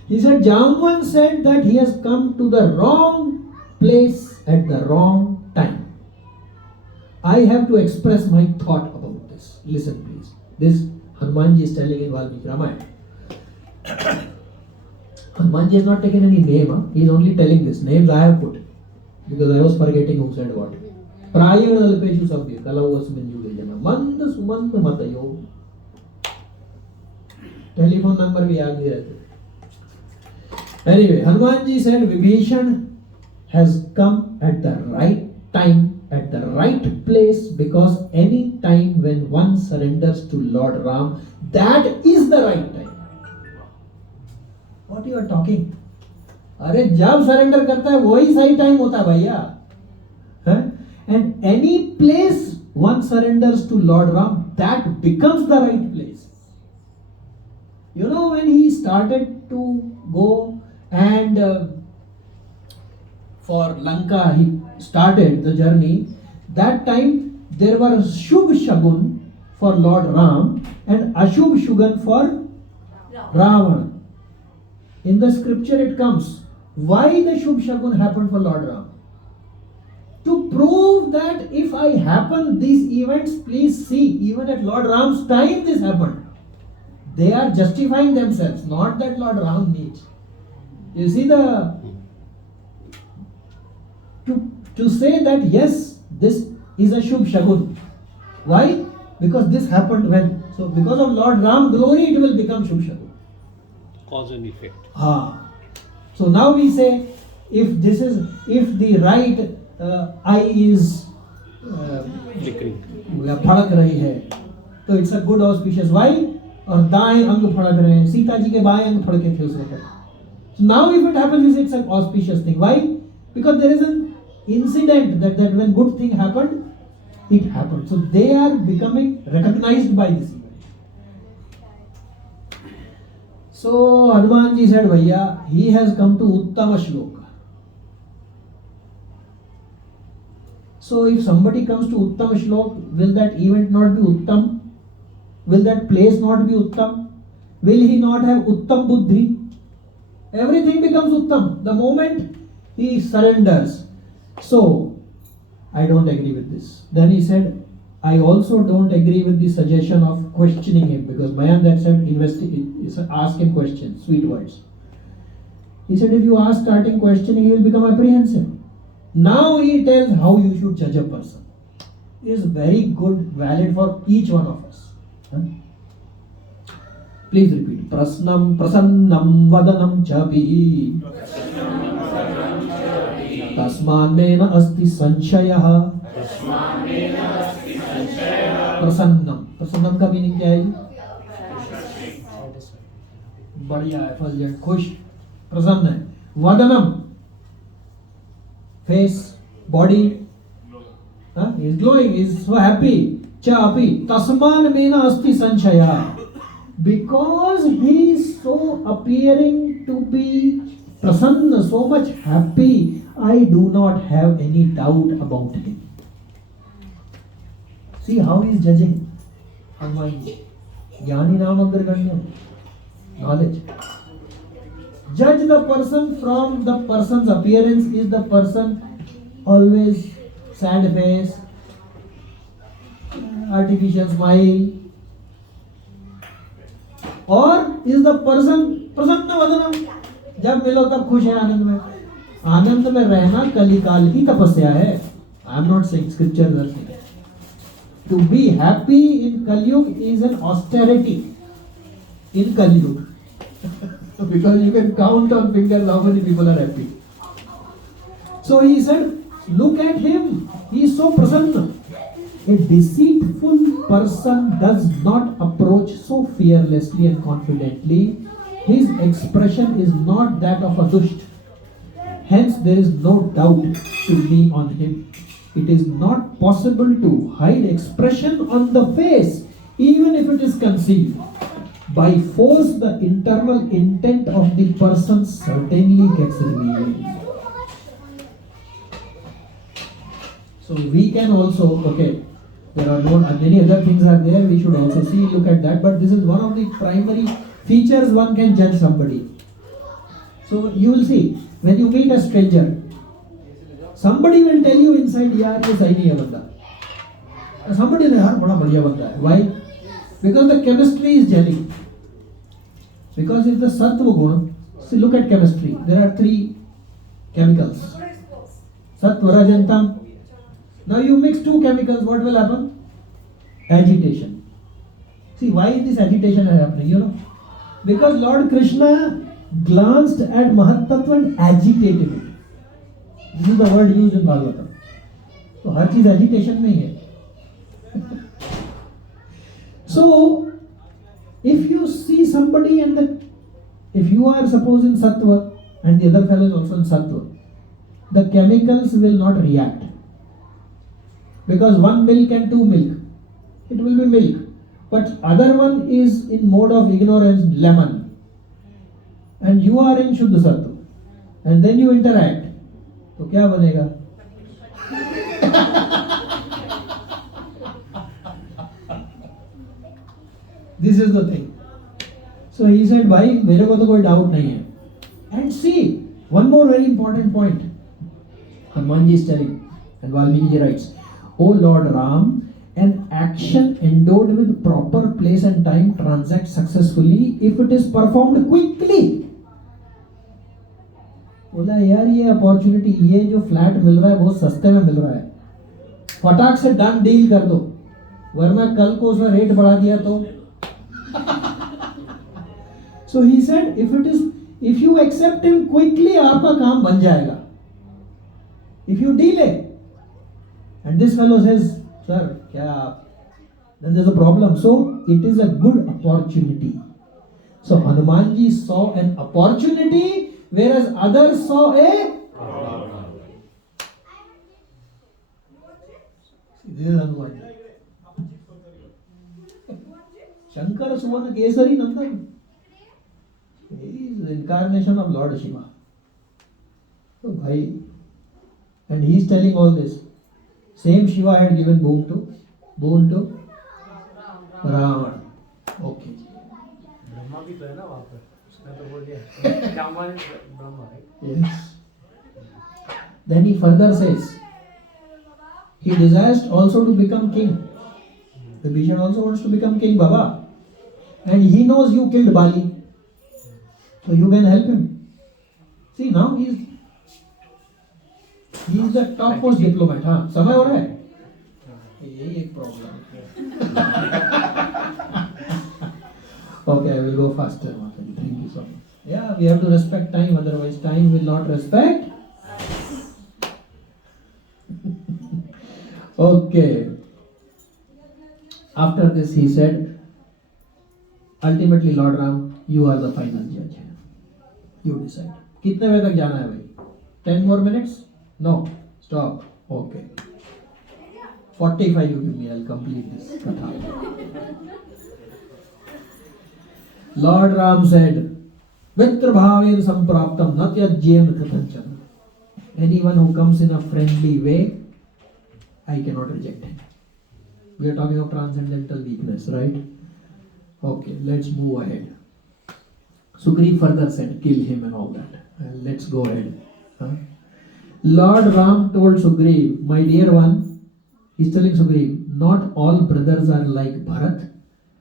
He said, Jamban said that he has come to the wrong place at the wrong time. I have to express my thought about this. Listen please. This Hanumanji is telling in Valmiki Ramayana. Hanumanji has not taken any name. Huh? He is only telling this. Names I have put. Because I was forgetting who said what. Prayana alpeshu sabya kalavasmin yugajana mand sumant matayo. Telephone number bhi yaad nahi rehte. Anyway, Hanumanji said Vibhishan has come at the right time, at the right place, because any time when one surrenders to Lord Ram, that is the right time. What you are talking? अरे जब surrender करता है वही सही time होता है भैया. And any place one surrenders to Lord Ram, that becomes the right place. You know, when he started to go and for Lanka, he started the journey. That time there were Shubh Shagun for Lord Ram and Ashubh Shagun for Ravana. In the scripture it comes. Why the Shubh Shagun happened for Lord Ram? To prove that if I happen these events, please see, even at Lord Ram's time this happened. They are justifying themselves, not that Lord Ram needs. You see the... To say that yes, this is a Shubh Shagun. Why? Because this happened when? So because of Lord Ram glory, it will become Shubh Shagun. Cause and effect. So now we say, if the right eye is फड़क रही है, तो it's a good auspicious. Why? और दाएं अंग फड़क रहे हैं, सीता जी के बाएं अंग फड़के थे उस वक्त. So now if it happens, it's an auspicious thing. Why? Because there is an incident that when good thing happened, it happened. So they are becoming recognized by this event. So Hanuman ji said, Bhaiya, he has come to Uttama Shloka. So if somebody comes to Uttama Shlok, will that event not be Uttam? Will that place not be Uttam? Will he not have Uttam Buddhi? Everything becomes Uttam the moment he surrenders. So, I don't agree with this. Then he said, I also don't agree with the suggestion of questioning him, because Mayan that said, ask him questions, sweet words. He said, if you ask starting questioning, he will become apprehensive. Now he tells how you should judge a person. It is very good, valid for each one of us. Huh? Please repeat. Prasnam prasannam vadanam chapi. Tasmanena asti sanshayah. Prasannam. Prasannam का meaning क्या है? बढ़िया है, फलजट, खुश, प्रसन्न है. वदनम, face, body, he is glowing, he is so happy. Chapi, tasman mena asti sanshaya. Because he is so appearing to be prasanna, so much happy, I do not have any doubt about him. See how he is judging. Jnani naam agarganya. Knowledge. Judge the person from the person's appearance. Is the person always sad face, artificial smile, or is the person prasanna vadanam? जब मिलो तब खुश है, आनंद में. आनंद में रहना कलिकाल की तपस्या है. I am not saying, scriptures are saying. To be happy in Kalyug is an austerity in Kalyug. Because you can count on fingers how many people are happy. So he said, look at him, he is so prasanna. A deceitful person does not approach so fearlessly and confidently. His expression is not that of a dusht. Hence there is no doubt to me on him. It is not possible to hide expression on the face, even if it is concealed. By force, the internal intent of the person certainly gets revealed. So we can also, there are many other things are there, we should also see, look at that, but this is one of the primary features one can judge somebody. So you will see, when you meet a stranger, somebody will tell you inside, yaar, ye sahi nahi hai banda. Somebody will say, yaar, bada badhiya banda hai. Why? Because the chemistry is gelling. Because it's the sattva guna. See, look at chemistry. There are 3 chemicals. Sattva, rajantam. Now you mix 2 chemicals, what will happen? Agitation. See, why is this agitation happening? You know? Because Lord Krishna glanced at Mahatattva and agitated it. This is the word used in Bhagavatam. So, हर चीज agitation में ही है. So, if you see somebody and if you are suppose in sattva and the other fellow is also in sattva, the chemicals will not react. Because one milk and 2 milk, it will be milk. But other one is in mode of ignorance, lemon. And you are in Shuddha Sattva. And then you interact. तो क्या बनेगा? This is the thing. So he said, भाई मेरे को तो कोई doubt नहीं है. And see, one more very important point. Hanuman ji is telling, and Valmiki ji writes, O Lord Ram, an action endowed with proper place and time transacts successfully if it is performed quickly. बोला यार ये opportunity, ये जो flat मिल रहा है बहुत सस्ते में मिल रहा है, फटाक से डन डील कर दो, वरना कल को उसका रेट बढ़ा दिया तो. So he said, if If you accept him quickly, आपका काम बन जाएगा. If you delay, and this fellow says, sir, kya? Then there's a problem. So it is a good opportunity. So Hanumanji saw an opportunity, whereas others saw a problem. This is Hanumanji. Shankara Suvana Kesari Nandan. He is the incarnation of Lord Shiva. So bhai, and he is telling all this. Same Shiva had given boon to Ravana. Okay. Brahma भी तो है ना वहाँ पर, उसने तो बोल दिया रावण ब्रह्मा है. Yes. Then he further says, he desires also to become king. The Vibhishan also wants to become king, Baba. And he knows you killed Bali. So you can help him. See, now he is the topmost diplomat. हाँ, समय हो रहा है? यही एक problem. Okay, I will go faster. Thank you so much. Yeah, we have to respect time, otherwise time will not respect. Okay. After this he said, ultimately Lord Ram, you are the final judge. You decide. कितने बजे तक जाना है भाई? 10 more minutes? No. Stop. Okay. 45 you give me, I'll complete this katha. Lord Ram said, Mitra bhaven sampraptam natyajyem kathanchana. Anyone who comes in a friendly way, I cannot reject him. We are talking of transcendental weakness, right? Okay, let's move ahead. Sugriv further said, kill him and all that. Let's go ahead. Lord Ram told Sugriv, my dear one, he's telling Sugriv, not all brothers are like Bharat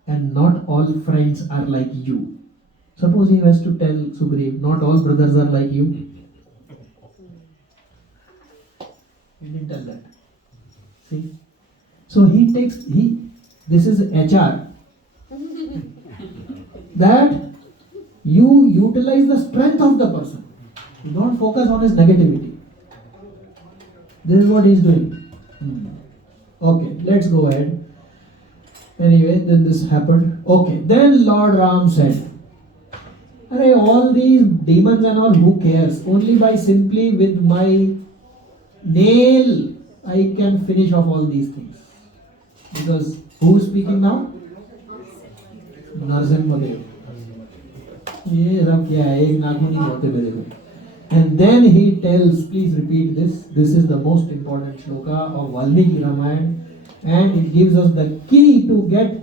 and not all friends are like you. Suppose he has to tell Sugriv, not all brothers are like you. He didn't tell that. See? So this is HR. That you utilize the strength of the person. You don't focus on his negativity. This is what he is doing. Okay, let's go ahead. Anyway, then this happened. Okay, then Lord Ram said, Arey, all these demons and all, who cares? Only by simply with my nail I can finish off all these things. Because who is speaking now? Narsimhadev. ये सब क्या है? एक नागमणि होते मेरे को. And then he tells, please repeat this. This is the most important shloka of Valmiki Ramayana, and it gives us the key to get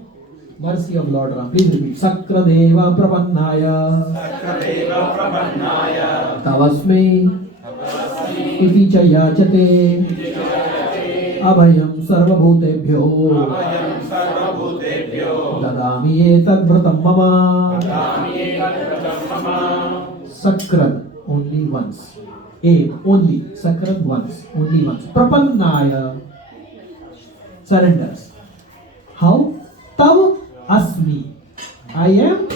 mercy of Lord Ram. Please repeat. Sakradeva prapannaya. Sakradeva prapannaya. Tavasmi. Iti cha yachate. Abhayam sarvabhutebhyo. Abhayam sarvabhutebhyo. Dadami etad vratam mama. Dadami etad vratam mama. Sakrad. Only once. Only. Sakrad once. Only once. Prapannaya. Surrenders. How? Tav asmi. I am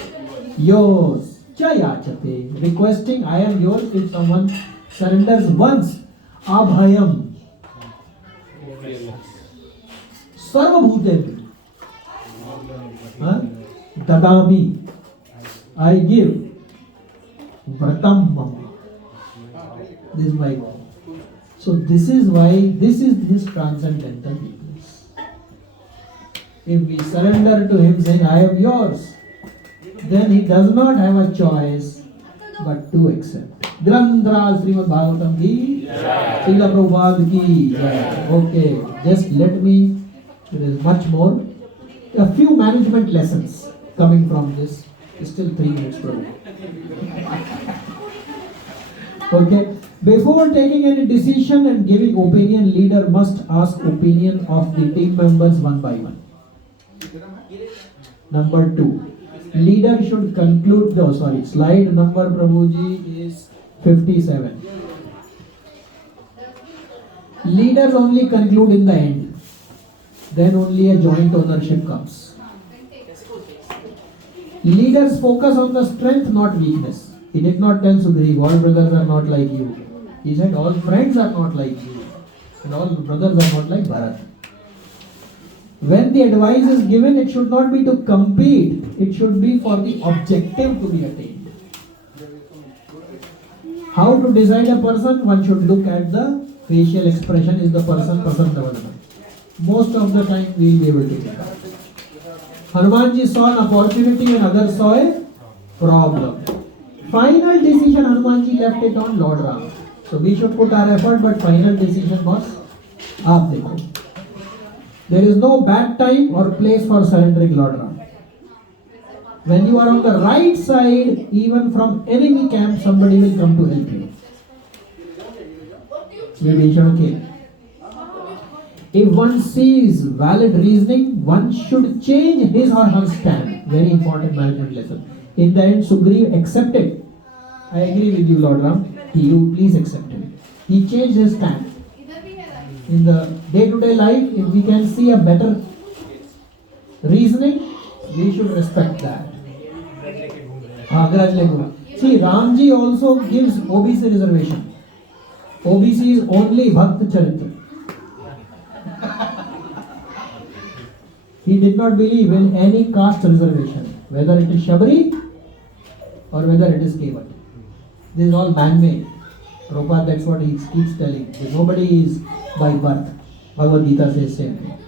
yours. Chayachate. Requesting I am yours if someone surrenders once. Abhayam. Sarvabhutebhyo. Dadami. I give. Vratam mama. This is my vow. So this is why this is his transcendental weakness. If we surrender to him saying, I am yours, then he does not have a choice but to accept. Grandra Srimad Bhagavatam ki, Srila Prabhupada ki. Okay, just let me, there is much more. A few management lessons coming from this. Still 3 minutes, Prabhu. Okay. Before taking any decision and giving opinion, leader must ask opinion of the team members one by one. Number 2. Leader should conclude slide number Prabhuji is 57. Leaders only conclude in the end. Then only a joint ownership comes. Leaders focus on the strength, not weakness. He did not tell Sugriv, all brothers are not like you. He said, all friends are not like you. And all brothers are not like Bharat. When the advice is given, it should not be to compete. It should be for the objective to be attained. How to decide a person? One should look at the facial expression. Is the person prasannavadana? Most of the time we will be able to get that. Hanumanji saw an opportunity when others saw a problem. Final decision Hanumanji left it on Lord Ram. So we should put our effort, but final decision was aap dekho. There is no bad time or place for surrendering Lord Ram. When you are on the right side, even from enemy camp, somebody will come to help you. Vibhishana came. If one sees valid reasoning, one should change his or her stand. Very important management lesson. In the end, Sugriv accepted. I agree with you, Lord Ram. You please accept him. He changed his stand. In the day-to-day life, if we can see a better reasoning, we should respect that. See, Ramji also gives OBC reservation. OBC is only Bhakt Charitra. He did not believe in any caste reservation, whether it is Shabri or whether it is Kevat. This is all man-made. Prabhupada, that's what he keeps telling. That nobody is by birth. Bhagavad Gita says same thing.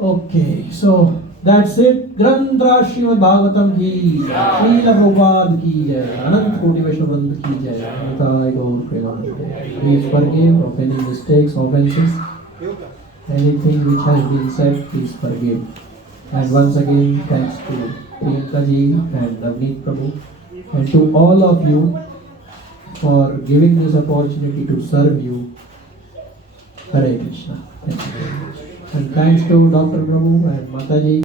Okay, so that's it. Grandra Srimad Bhagavatam ki jai. Srila Prabhupada ki jai. Anant Koti Vaishnava Vranda ki jai. Nitai Gaur Premanande. Please forgive of any mistakes, offenses. Anything which has been said, please forgive. And once again, thanks to Priyanka ji and Navneet Prabhu and to all of you for giving this opportunity to serve you. Hare Krishna. Thank you very much. And thanks to Dr. Prabhu and Mataji.